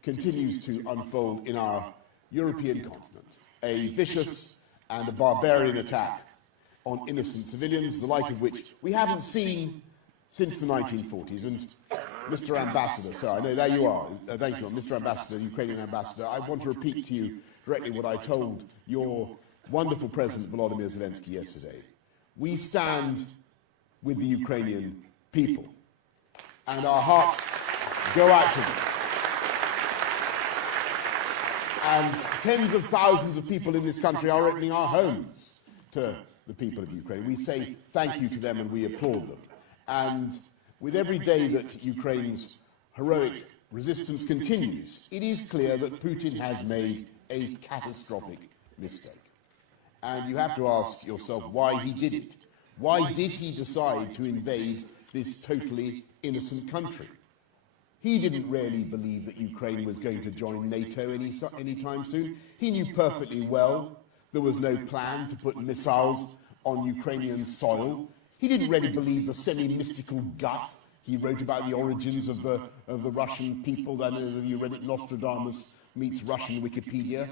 continues to unfold in our European continent. A vicious and a barbarian attack on innocent civilians, the like of which we haven't seen since the 1940s. And Mr. Ambassador, so I know there you are. Thank you, Mr. Ambassador, Ukrainian Ambassador. I want to repeat to you directly what I told your wonderful President Volodymyr Zelensky yesterday. We stand with the Ukrainian people, and our hearts go out to them. And tens of thousands of people in this country are opening our homes to the people of Ukraine. We say thank you to them and we applaud them. And with every day that Ukraine's heroic resistance continues, it is clear that Putin has made a catastrophic mistake. And you have to ask yourself why he did it. Why did he decide to invade this totally innocent country? He didn't really believe that Ukraine was going to join Nato anytime soon. He knew perfectly well there was no plan to put missiles on Ukrainian soil. He didn't really believe the semi-mystical guff he wrote about the origins of the Russian people. I don't know whether you read it, Nostradamus meets Russian Wikipedia.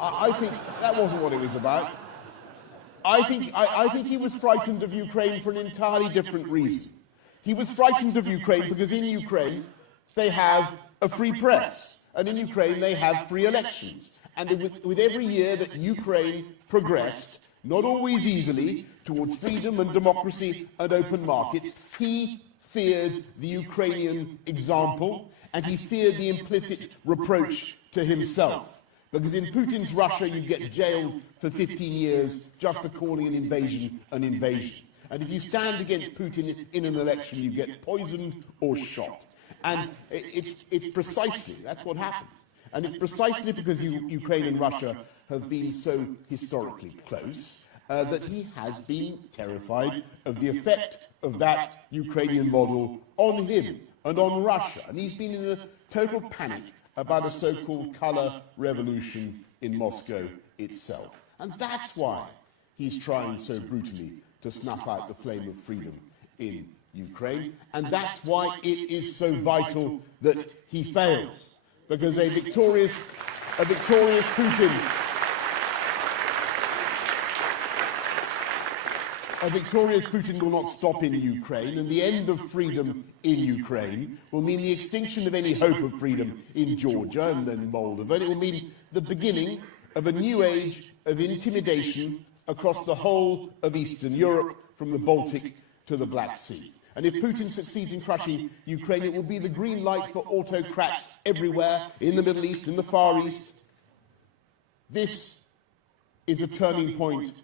I think that wasn't what it was about. I think he was frightened of Ukraine for an entirely different reason. He was frightened of Ukraine because in Ukraine they have a free press, and in Ukraine they have free elections. And with every year that Ukraine progressed, not always easily, towards freedom and democracy and open markets, he feared the Ukrainian example, and he feared the implicit reproach to himself. Because in Putin's Russia, you get jailed for 15 years just for calling an invasion an invasion. And if you stand against Putin in an election, you get poisoned or shot. And it's precisely, that's what happens. And it's precisely because Ukraine and Russia have been so historically close that he has been terrified of the effect of that Ukrainian model on him and on Russia. And he's been in a total panic about a so-called colour revolution in Moscow itself. And that's why he's trying so brutally to snuff out the flame of freedom in Ukraine. And that's why it is so vital that he fails. Because a victorious Putin will not stop in Ukraine, and the end of freedom in Ukraine will mean the extinction of any hope of freedom in Georgia and then Moldova. And it will mean the beginning of a new age of intimidation across the whole of Eastern Europe, from the Baltic to the Black Sea. And if Putin succeeds in crushing Ukraine, it will be the green light for autocrats everywhere, in the Middle East, in the Far East. This is a turning point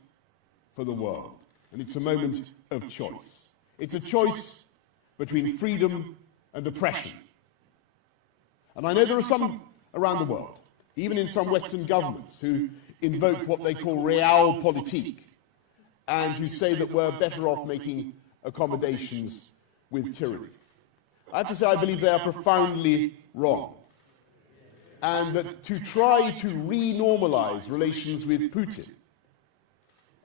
for the world, and it's a moment of choice. It's a choice between freedom and oppression. And I know there are some around the world, even in some Western governments, who invoke what they call realpolitik, and who say that we're better off making accommodations with tyranny. I have to say I believe they are profoundly wrong, and that to try to re-normalise relations with Putin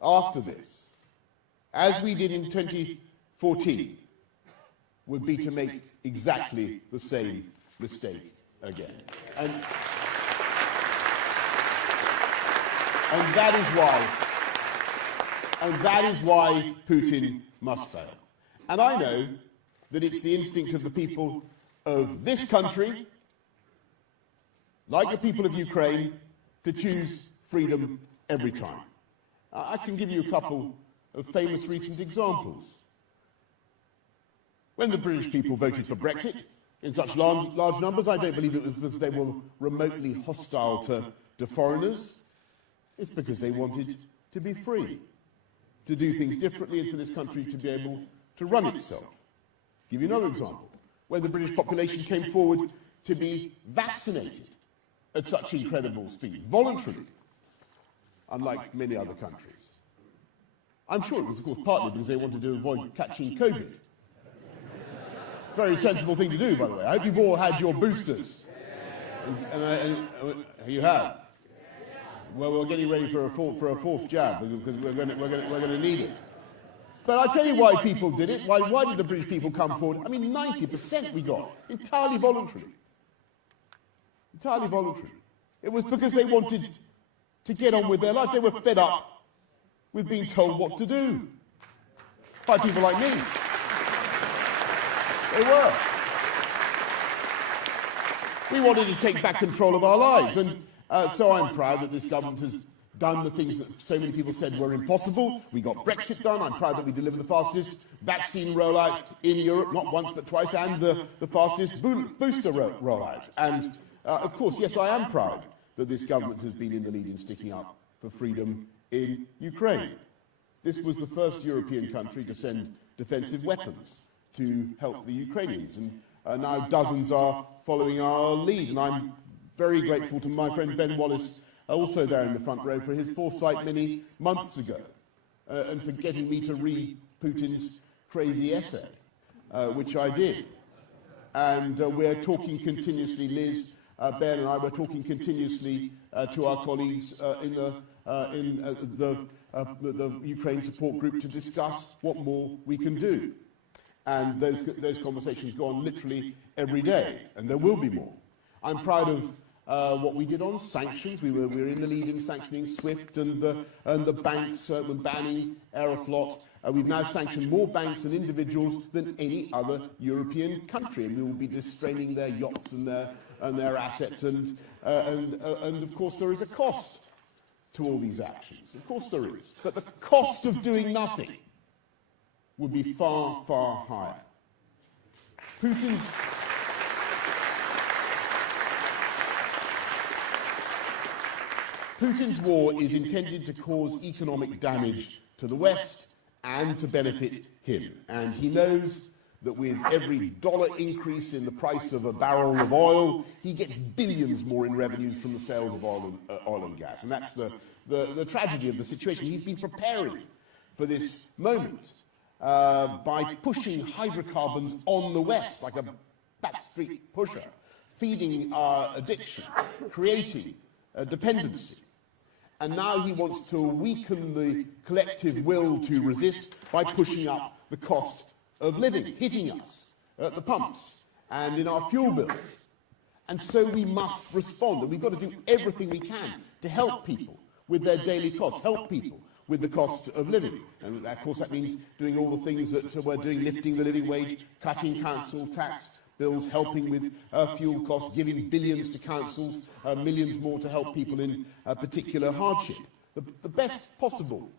after this, as we did in 2014, would be to make exactly the same mistake again. And that is why Putin must fail. And I know that it's the instinct of the people of this country, like the people of Ukraine, to choose freedom every time. I can give you a couple of famous recent examples. When the British people voted for Brexit in such large numbers, I don't believe it was because they were remotely hostile to foreigners. It's because they wanted to be free, to do things differently, and for this country to be able to run itself. I'll give you another example. When the British population came forward to be vaccinated at such incredible speed, voluntarily, unlike many other countries. I'm sure it was, of course, partly because they wanted to avoid catching COVID. Very sensible thing to do, by the way. I hope you've all had your boosters. And you have. Well, we're getting ready for a fourth jab because we're going to need it. But I'll tell you why people did it. Why did the British people come forward? I mean, 90% we got entirely voluntarily. Entirely voluntarily. It was because they wanted to get on with their lives. They were fed up with being told what to do by people like me. They were. We wanted to take back control of our lives, and so I'm proud that this government has done the things that so many people said were impossible. We got Brexit done. I'm proud that we delivered the fastest vaccine rollout in Europe, not once but twice, and the fastest booster rollout. And, of course, yes, I am proud that this government has been in the lead in sticking up for freedom in Ukraine. This was the first European country to send defensive weapons to help the Ukrainians. And now dozens are following our lead. And I'm very grateful to my friend Ben Wallace, also there in the front row, for his foresight many months ago and for getting me to read Putin's crazy essay, which I did. And we're talking continuously, Liz, Ben and I were talking continuously to our colleagues in the Ukraine support group to discuss what more we can do. And those conversations go on literally every day, and there will be more. I'm proud of what we did on sanctions. We were in the lead in sanctioning SWIFT and the banks banning Aeroflot. We've now sanctioned more banks and individuals than any other European country, and we will be distraining their yachts and their assets. And of course, there is a cost to all these actions. Of course, there is. But the cost of doing nothing would be far, far higher. Putin's war is intended to cause economic damage to the West and to benefit him. And he knows that with every dollar increase in the price of a barrel of oil, he gets billions more in revenues from the sales of oil and gas. And that's the tragedy of the situation. He's been preparing for this moment by pushing hydrocarbons on the West like a backstreet pusher, feeding our addiction, creating dependency. And now he wants to weaken the collective will to resist by pushing up the cost of living, hitting us at the pumps and in our fuel bills. And so we must respond, and we've got to do everything we can to help people with their daily costs, help people with the cost of living. And of course that means doing all the things that we're doing, lifting the living wage, cutting council tax bills, helping with fuel costs, giving billions to councils, millions more to help people in particular hardship. The best possible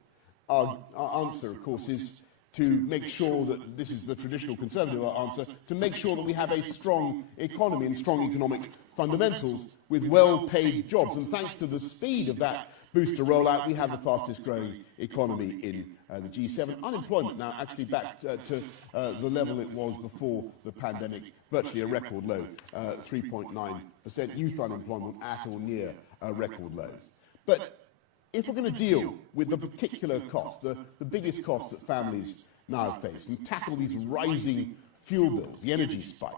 answer, of course, is to make sure that, this is the traditional Conservative answer, to make sure that we have a strong economy and strong economic fundamentals with well-paid jobs. And thanks to the speed of that booster rollout, we have the fastest growing economy in the G7. Unemployment now actually back to the level it was before the pandemic, virtually a record low, 3.9%. Youth unemployment at or near record lows. But if we're going to deal with the particular cost, the biggest cost that families now face, and tackle these rising fuel bills, the energy spike,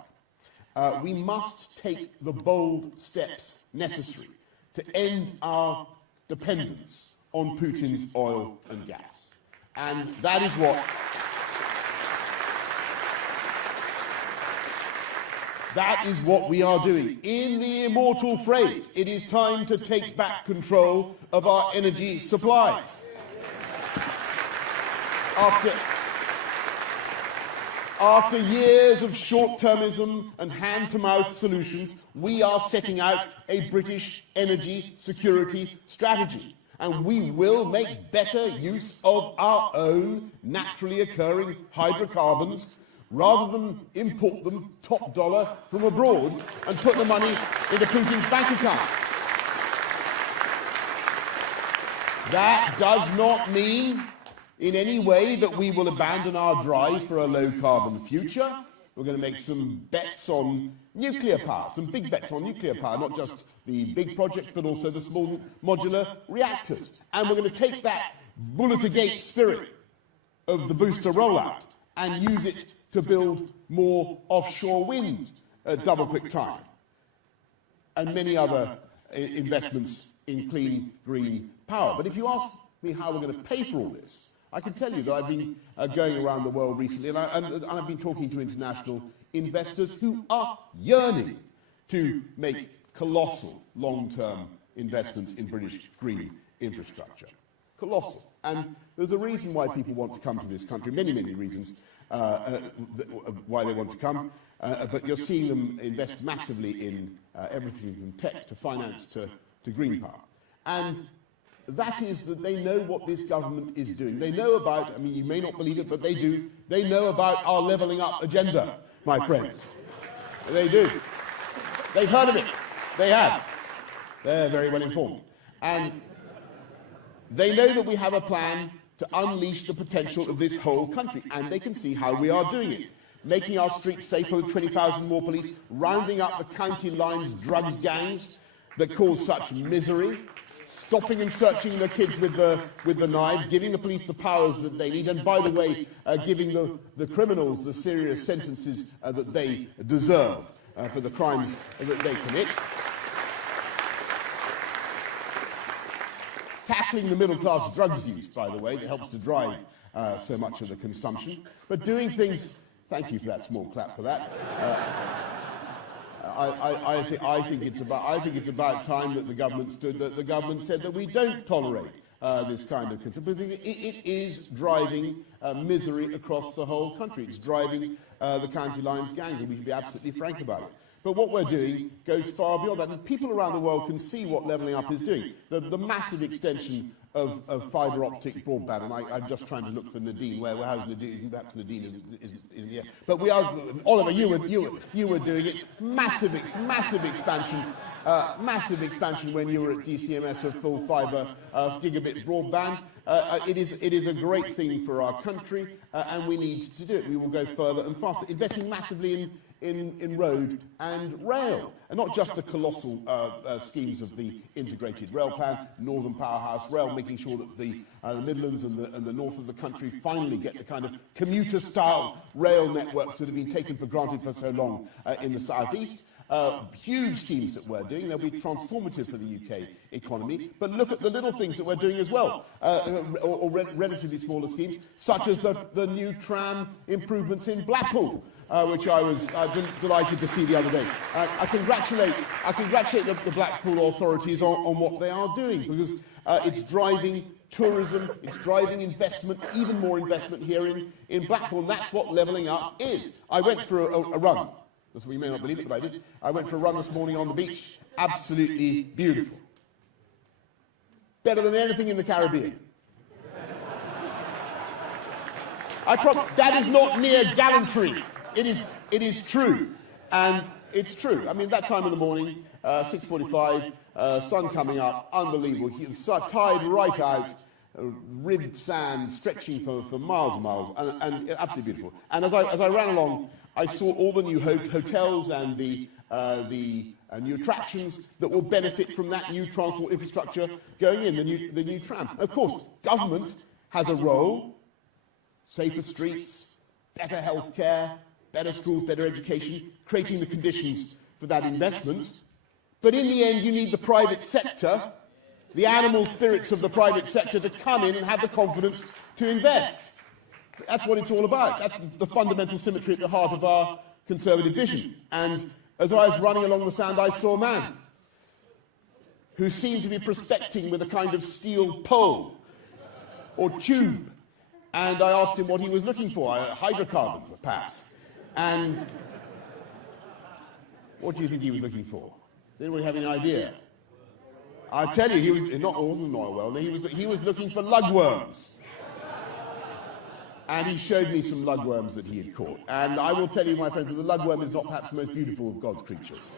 we must take the bold steps necessary to end our dependence on Putin's oil and gas. And that is what we are doing. In the immortal phrase, it is time to take back control of our energy supplies. After years of short-termism and hand-to-mouth solutions, we are setting out a British energy security strategy. And we will make better use of our own naturally occurring hydrocarbons rather than import them top dollar from abroad and put the money into Putin's bank account. That does not mean in any way that we will abandon our drive for a low-carbon future. We're going to make some bets on nuclear power, some big bets on nuclear power, not just the big projects, but also the small modular reactors. And we're going to take that bullet-a-gate spirit of the booster rollout and use it to build more offshore wind at double-quick time, and many other investments in clean, green power. But if you ask me how we're going to pay for all this, I can tell you that I've been going around the world recently, and I've been talking to international investors who are yearning to make colossal long-term investments in British green infrastructure. Colossal. And there's a reason why people want to come to this country, many, many reasons why they want to come, but you're seeing them invest massively in everything from tech to finance to green power. And that is that they know what this government is doing. They know about, I mean, you may not believe it, but they do. They know about our levelling up agenda, my friends. They do. They've heard of it. They have. They're very well informed. And they know that we have a plan to unleash the potential of this whole country, and they can see how we are doing it. making our streets safer with 20,000 more police, rounding up the county lines drugs gangs that cause such misery, stopping and searching the kids with the knives, giving the police the powers that they need, and by the way, giving the criminals the serious sentences that they deserve for the crimes that they commit. Tackling the middle-class drugs use, by the way, that helps to drive so much of the consumption. But doing things... Thank you for that small clap for that. I think it's about time that the government said that we don't tolerate this kind of concern. But it is driving misery across the whole country. It's driving the county lines gangs, and we should be absolutely frank about it. But what we're doing goes far beyond that, and people around the world can see what levelling up is doing. The massive extension of fibre optic broadband, and I'm just trying to look for Nadine. How's Nadine? Perhaps Nadine isn't here. But we are, Oliver. You were doing it. Massive expansion. Massive expansion when you were at DCMS of full fibre gigabit broadband. It is a great thing for our country, and we need to do it. We will go further and faster, investing massively in road and rail, and not just the colossal schemes of the integrated rail plan, Northern Powerhouse Rail, making sure that the Midlands and the north of the country finally get the kind of commuter-style rail networks that have been taken for granted for so long in the South East. Huge schemes that we're doing. They'll be transformative for the UK economy. But look at the little things that we're doing as well, or relatively smaller schemes, such as the new tram improvements in Blackpool, which I was delighted to see the other day. I congratulate the Blackpool authorities on what they are doing, because it's driving tourism, it's driving investment, even more investment here in Blackpool, and that's what levelling up is. I went for a run. You may not believe it, but I did. I went for a run this morning on the beach. Absolutely beautiful. Better than anything in the Caribbean. That is not mere gallantry. It is true. And it's true. I mean, that time in the morning, 6:45, sun coming up, unbelievable. Tide right out, ribbed sand stretching for miles and miles, and absolutely beautiful. And as I ran along, I saw all the new hotels and the new attractions that will benefit from that new transport infrastructure going in, the new tram. Of course, government has a role: safer streets, better healthcare, better schools, better education, creating the conditions for that investment. But in the end, you need the private sector, the animal spirits of the private sector, to come in and have the confidence to invest. That's what it's all about. That's the fundamental symmetry at the heart of our Conservative vision. And as I was running along the sand, I saw a man who seemed to be prospecting with a kind of steel pole or tube. And I asked him what he was looking for, hydrocarbons, perhaps. And what do you think he was looking for? Does anybody have any idea? I tell you, he wasn't an oil well. He was looking for lugworms. And he showed me some lugworms that he had caught. And I will tell you, my friends, that the lugworm is not perhaps the most beautiful of God's creatures.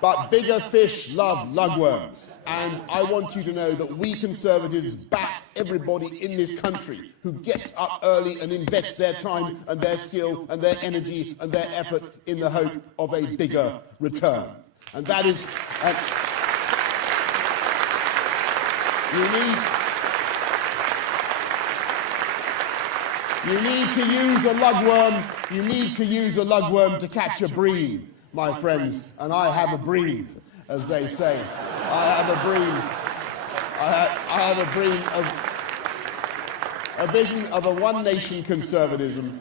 But bigger fish love lugworms. And I want you to know that we Conservatives back everybody in this country who gets up early and invests their time and their skill and their energy and their effort in the hope of a bigger return. And that is... You need to use a lugworm. You need to use a lugworm to catch a bream, my friends. And I have a bream, as they say. I have a bream. I have a bream of a vision of a one-nation conservatism,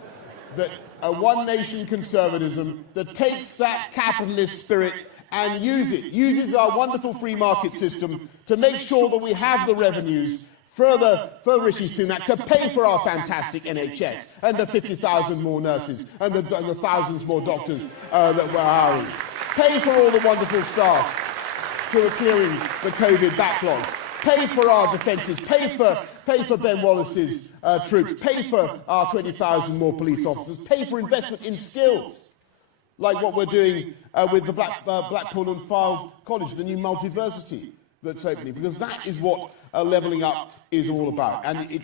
that takes that capitalist spirit and uses our wonderful free market system to make sure that we have the revenues for Rishi Sunak to pay for our fantastic NHS and the 50,000 more nurses and the thousands more doctors that we're hiring. Pay for all the wonderful staff who are clearing the COVID backlogs. Pay for our defences. Pay for Ben Wallace's troops. Pay for our 20,000 more police officers. Pay for investment in skills, like what we're doing with the Blackpool and Fylde College, the new multiversity that's opening, because that is what levelling up is all about. And it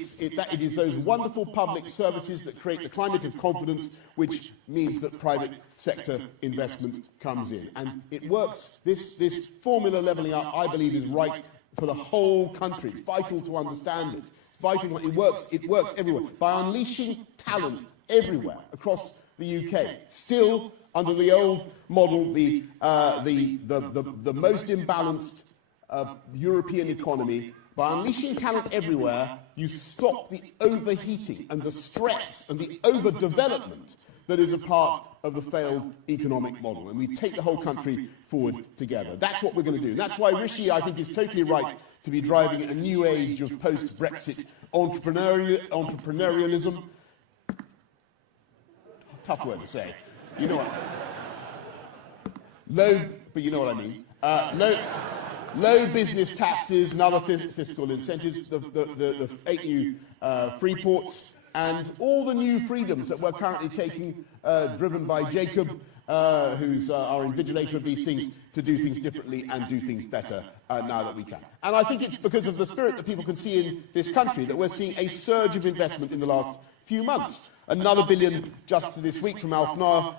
is those wonderful public services that create the climate of confidence, which means that private sector investment comes in. And it works. This formula levelling up, I believe, is right for the whole country. It's vital to understand this. It's vital. It works everywhere. By unleashing talent everywhere across the UK, still under the old model, the most imbalanced European economy. By unleashing talent everywhere, you stop the overheating and the stress and the overdevelopment that is a part of the failed economic model. And we take the whole country forward together. That's what we're going to do. And that's why Rishi, I think, is totally right to be driving a new age of post-Brexit entrepreneurialism. Tough word to say. You know what? But you know what I mean. Low business taxes and other fiscal incentives, the 8 new free ports, and all the new freedoms that we're currently taking, driven by Jacob, who's our invigilator of these things, to do things differently and do things better now that we can. And I think it's because of the spirit that people can see in this country that we're seeing a surge of investment in the last few months. Another $1 billion just this week from Al-Fnar,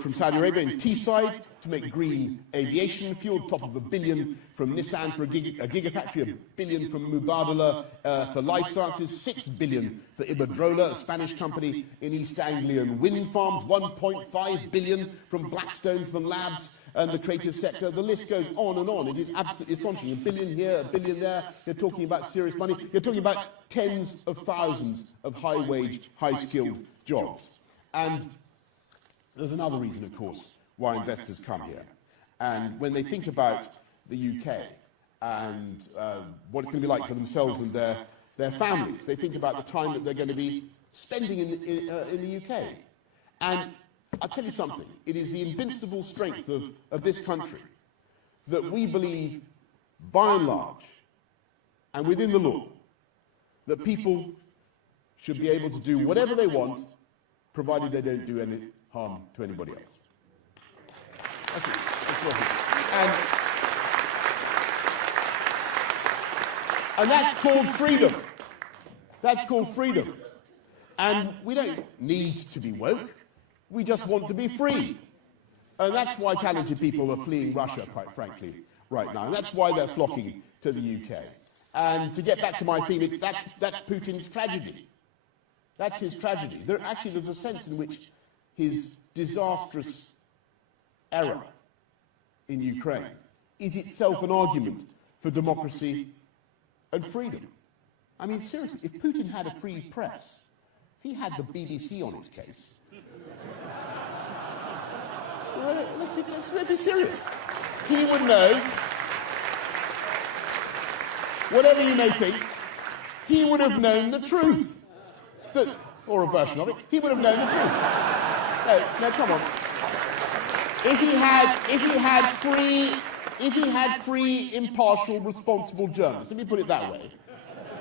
from Saudi Arabia in Teesside to make green aviation fuel, top of $1 billion from Nissan for a gigafactory, $1 billion from Mubadala for life sciences, $6 billion for Iberdrola, a Spanish company in East Anglian wind farms, $1.5 billion from Blackstone from labs and the creative sector. The list goes on and on. It is absolutely astonishing. $1 billion here, $1 billion there. You're talking about serious money. You're talking about tens of thousands of high-wage, high-skilled jobs. And there's another reason, of course, why investors come here. And when they think about the UK and what it's going to be like for themselves and their families, they think about the time that they're going to be spending in the UK. And I'll tell you something, it is the invincible strength of this country that we believe, by and large, and within the law, that people should be able to do whatever they want, provided they don't do any harm to anybody else. And that's called freedom. That's called freedom. And we don't need to be woke. We just want to be free. And that's why talented people are fleeing Russia, quite frankly, right now. And that's why they're flocking to the UK. And to get back to my theme, that's Putin's tragedy. That's his tragedy. There's a sense in which his disastrous error in Ukraine is itself an argument for democracy and freedom. I mean, seriously, if Putin had a free press, if he had the BBC on his case, let's be serious. He would know, whatever you may think, he would have known the truth. Or a version of it. He would have known the truth. No, come on. If he had free, impartial, responsible journalists, let me put it that way,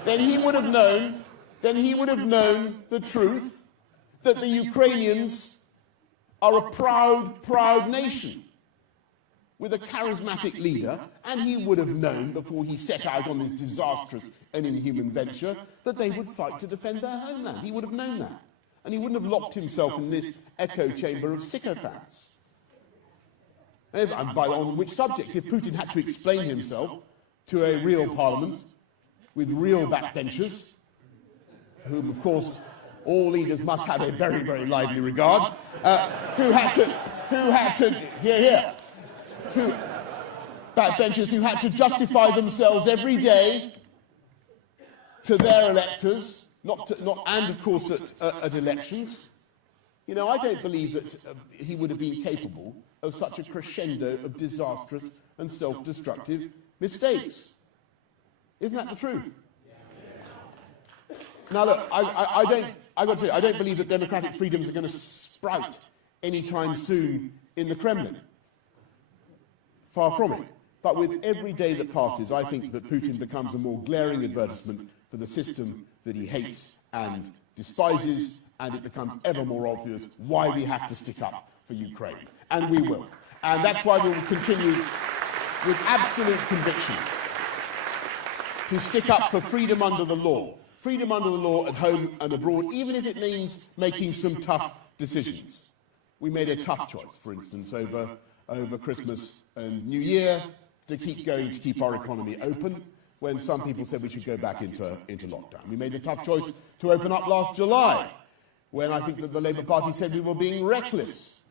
then he would have known the truth that the Ukrainians are a proud nation with a charismatic leader, and he would have known before he set out on this disastrous and inhuman venture that they would fight to defend their homeland. He would have known that. And he wouldn't have locked himself in this echo chamber of sycophants. And on which subject, if Putin had to explain himself to a real parliament with real backbenchers, whom, of course, all leaders must have a very, very lively regard, backbenchers who had to justify themselves every day to their electors, and of course at elections. You know, I don't believe that he would have been capable of such a crescendo of disastrous and self-destructive mistakes. Isn't that the truth? Now look, I don't believe that democratic freedoms are going to sprout anytime soon in the Kremlin. Far from it. But with every day that passes, I think that Putin becomes a more glaring advertisement for the system that he hates and despises, and it becomes ever more obvious why we have to stick up for Ukraine. And we will. And that's why we will continue with absolute conviction to stick up for freedom under the law. Freedom under the law at home and abroad, even if it means making some tough decisions. We made a tough choice, for instance, over Christmas and New Year, to keep going, to keep our economy open, when some people said we should go back into lockdown. We made the tough choice to open up last July, when I think that the Labour Party said we were being reckless.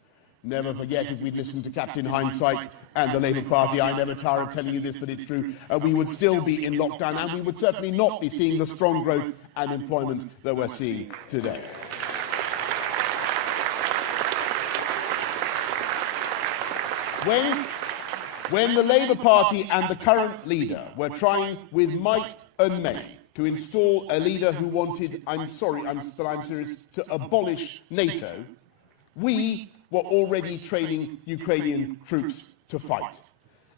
Never forget, if we'd listened to Captain Hindsight and the Labour Party, I never tire of telling you this, but it's true, we would still be in lockdown, and we would certainly not be seeing the strong growth and employment that we're seeing today. When the Labour Party and the current leader were trying with might and main to install a leader who wanted, I'm serious, to abolish NATO, we were already training Ukrainian troops to fight.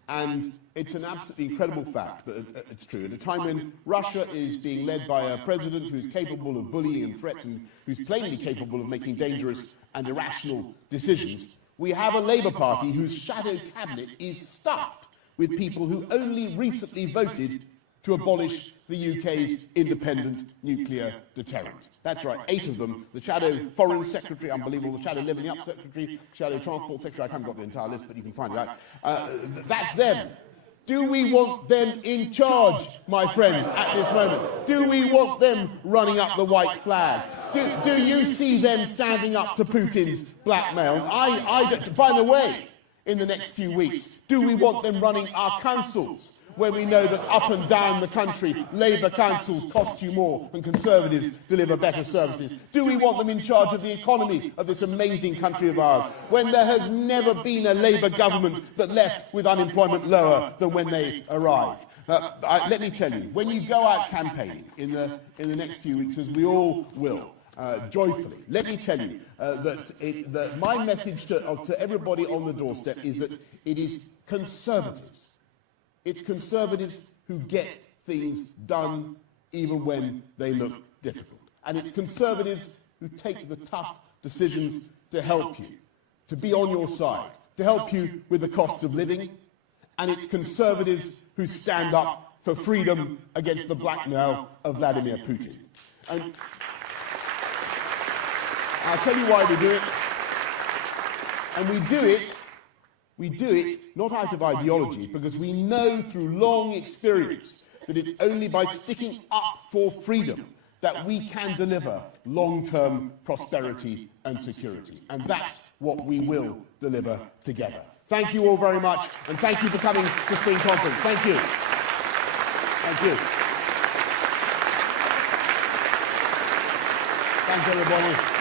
And it's an absolutely incredible fact, but it's true. At a time when Russia is being led by a president who's capable of bullying and threats and who's plainly capable of making dangerous and irrational decisions, we have a Labour Party whose shadow cabinet is stuffed with people who only recently voted to abolish the UK's independent nuclear deterrent. That's right, 8 of them. The shadow foreign secretary, unbelievable, the shadow living up secretary, shadow transport secretary, I haven't got the entire list, but you can find it out. That's them. Do we want them in charge, my friends, at this moment? Do we want them running up the white flag? Do you see them standing up to Putin's blackmail? By the way, in the next few weeks, do we want them running our councils, when we know that up and down the country, Labour councils cost you more and Conservatives deliver better services? Do we want them in charge of the economy of this amazing country of ours, when there has never been a Labour government that left with unemployment lower than when they arrived? Let me tell you, when you go out campaigning in the next few weeks, as we all will, joyfully, let me tell you that my message to everybody on the doorstep is that it is Conservatives. It's Conservatives who get things done even when they look difficult. And it's Conservatives who take the tough decisions to help you, to be on your side, to help you with the cost of living. And it's Conservatives who stand up for freedom against the blackmail of Vladimir Putin. And I'll tell you why we do it. And we do it not out of ideology, because we know through long experience that it's only by sticking up for freedom that we can deliver long-term prosperity and security. And that's what we will deliver together. Thank you all very much, and thank you for coming to Spring Conference. Thank you. Thank you. Thanks, everybody.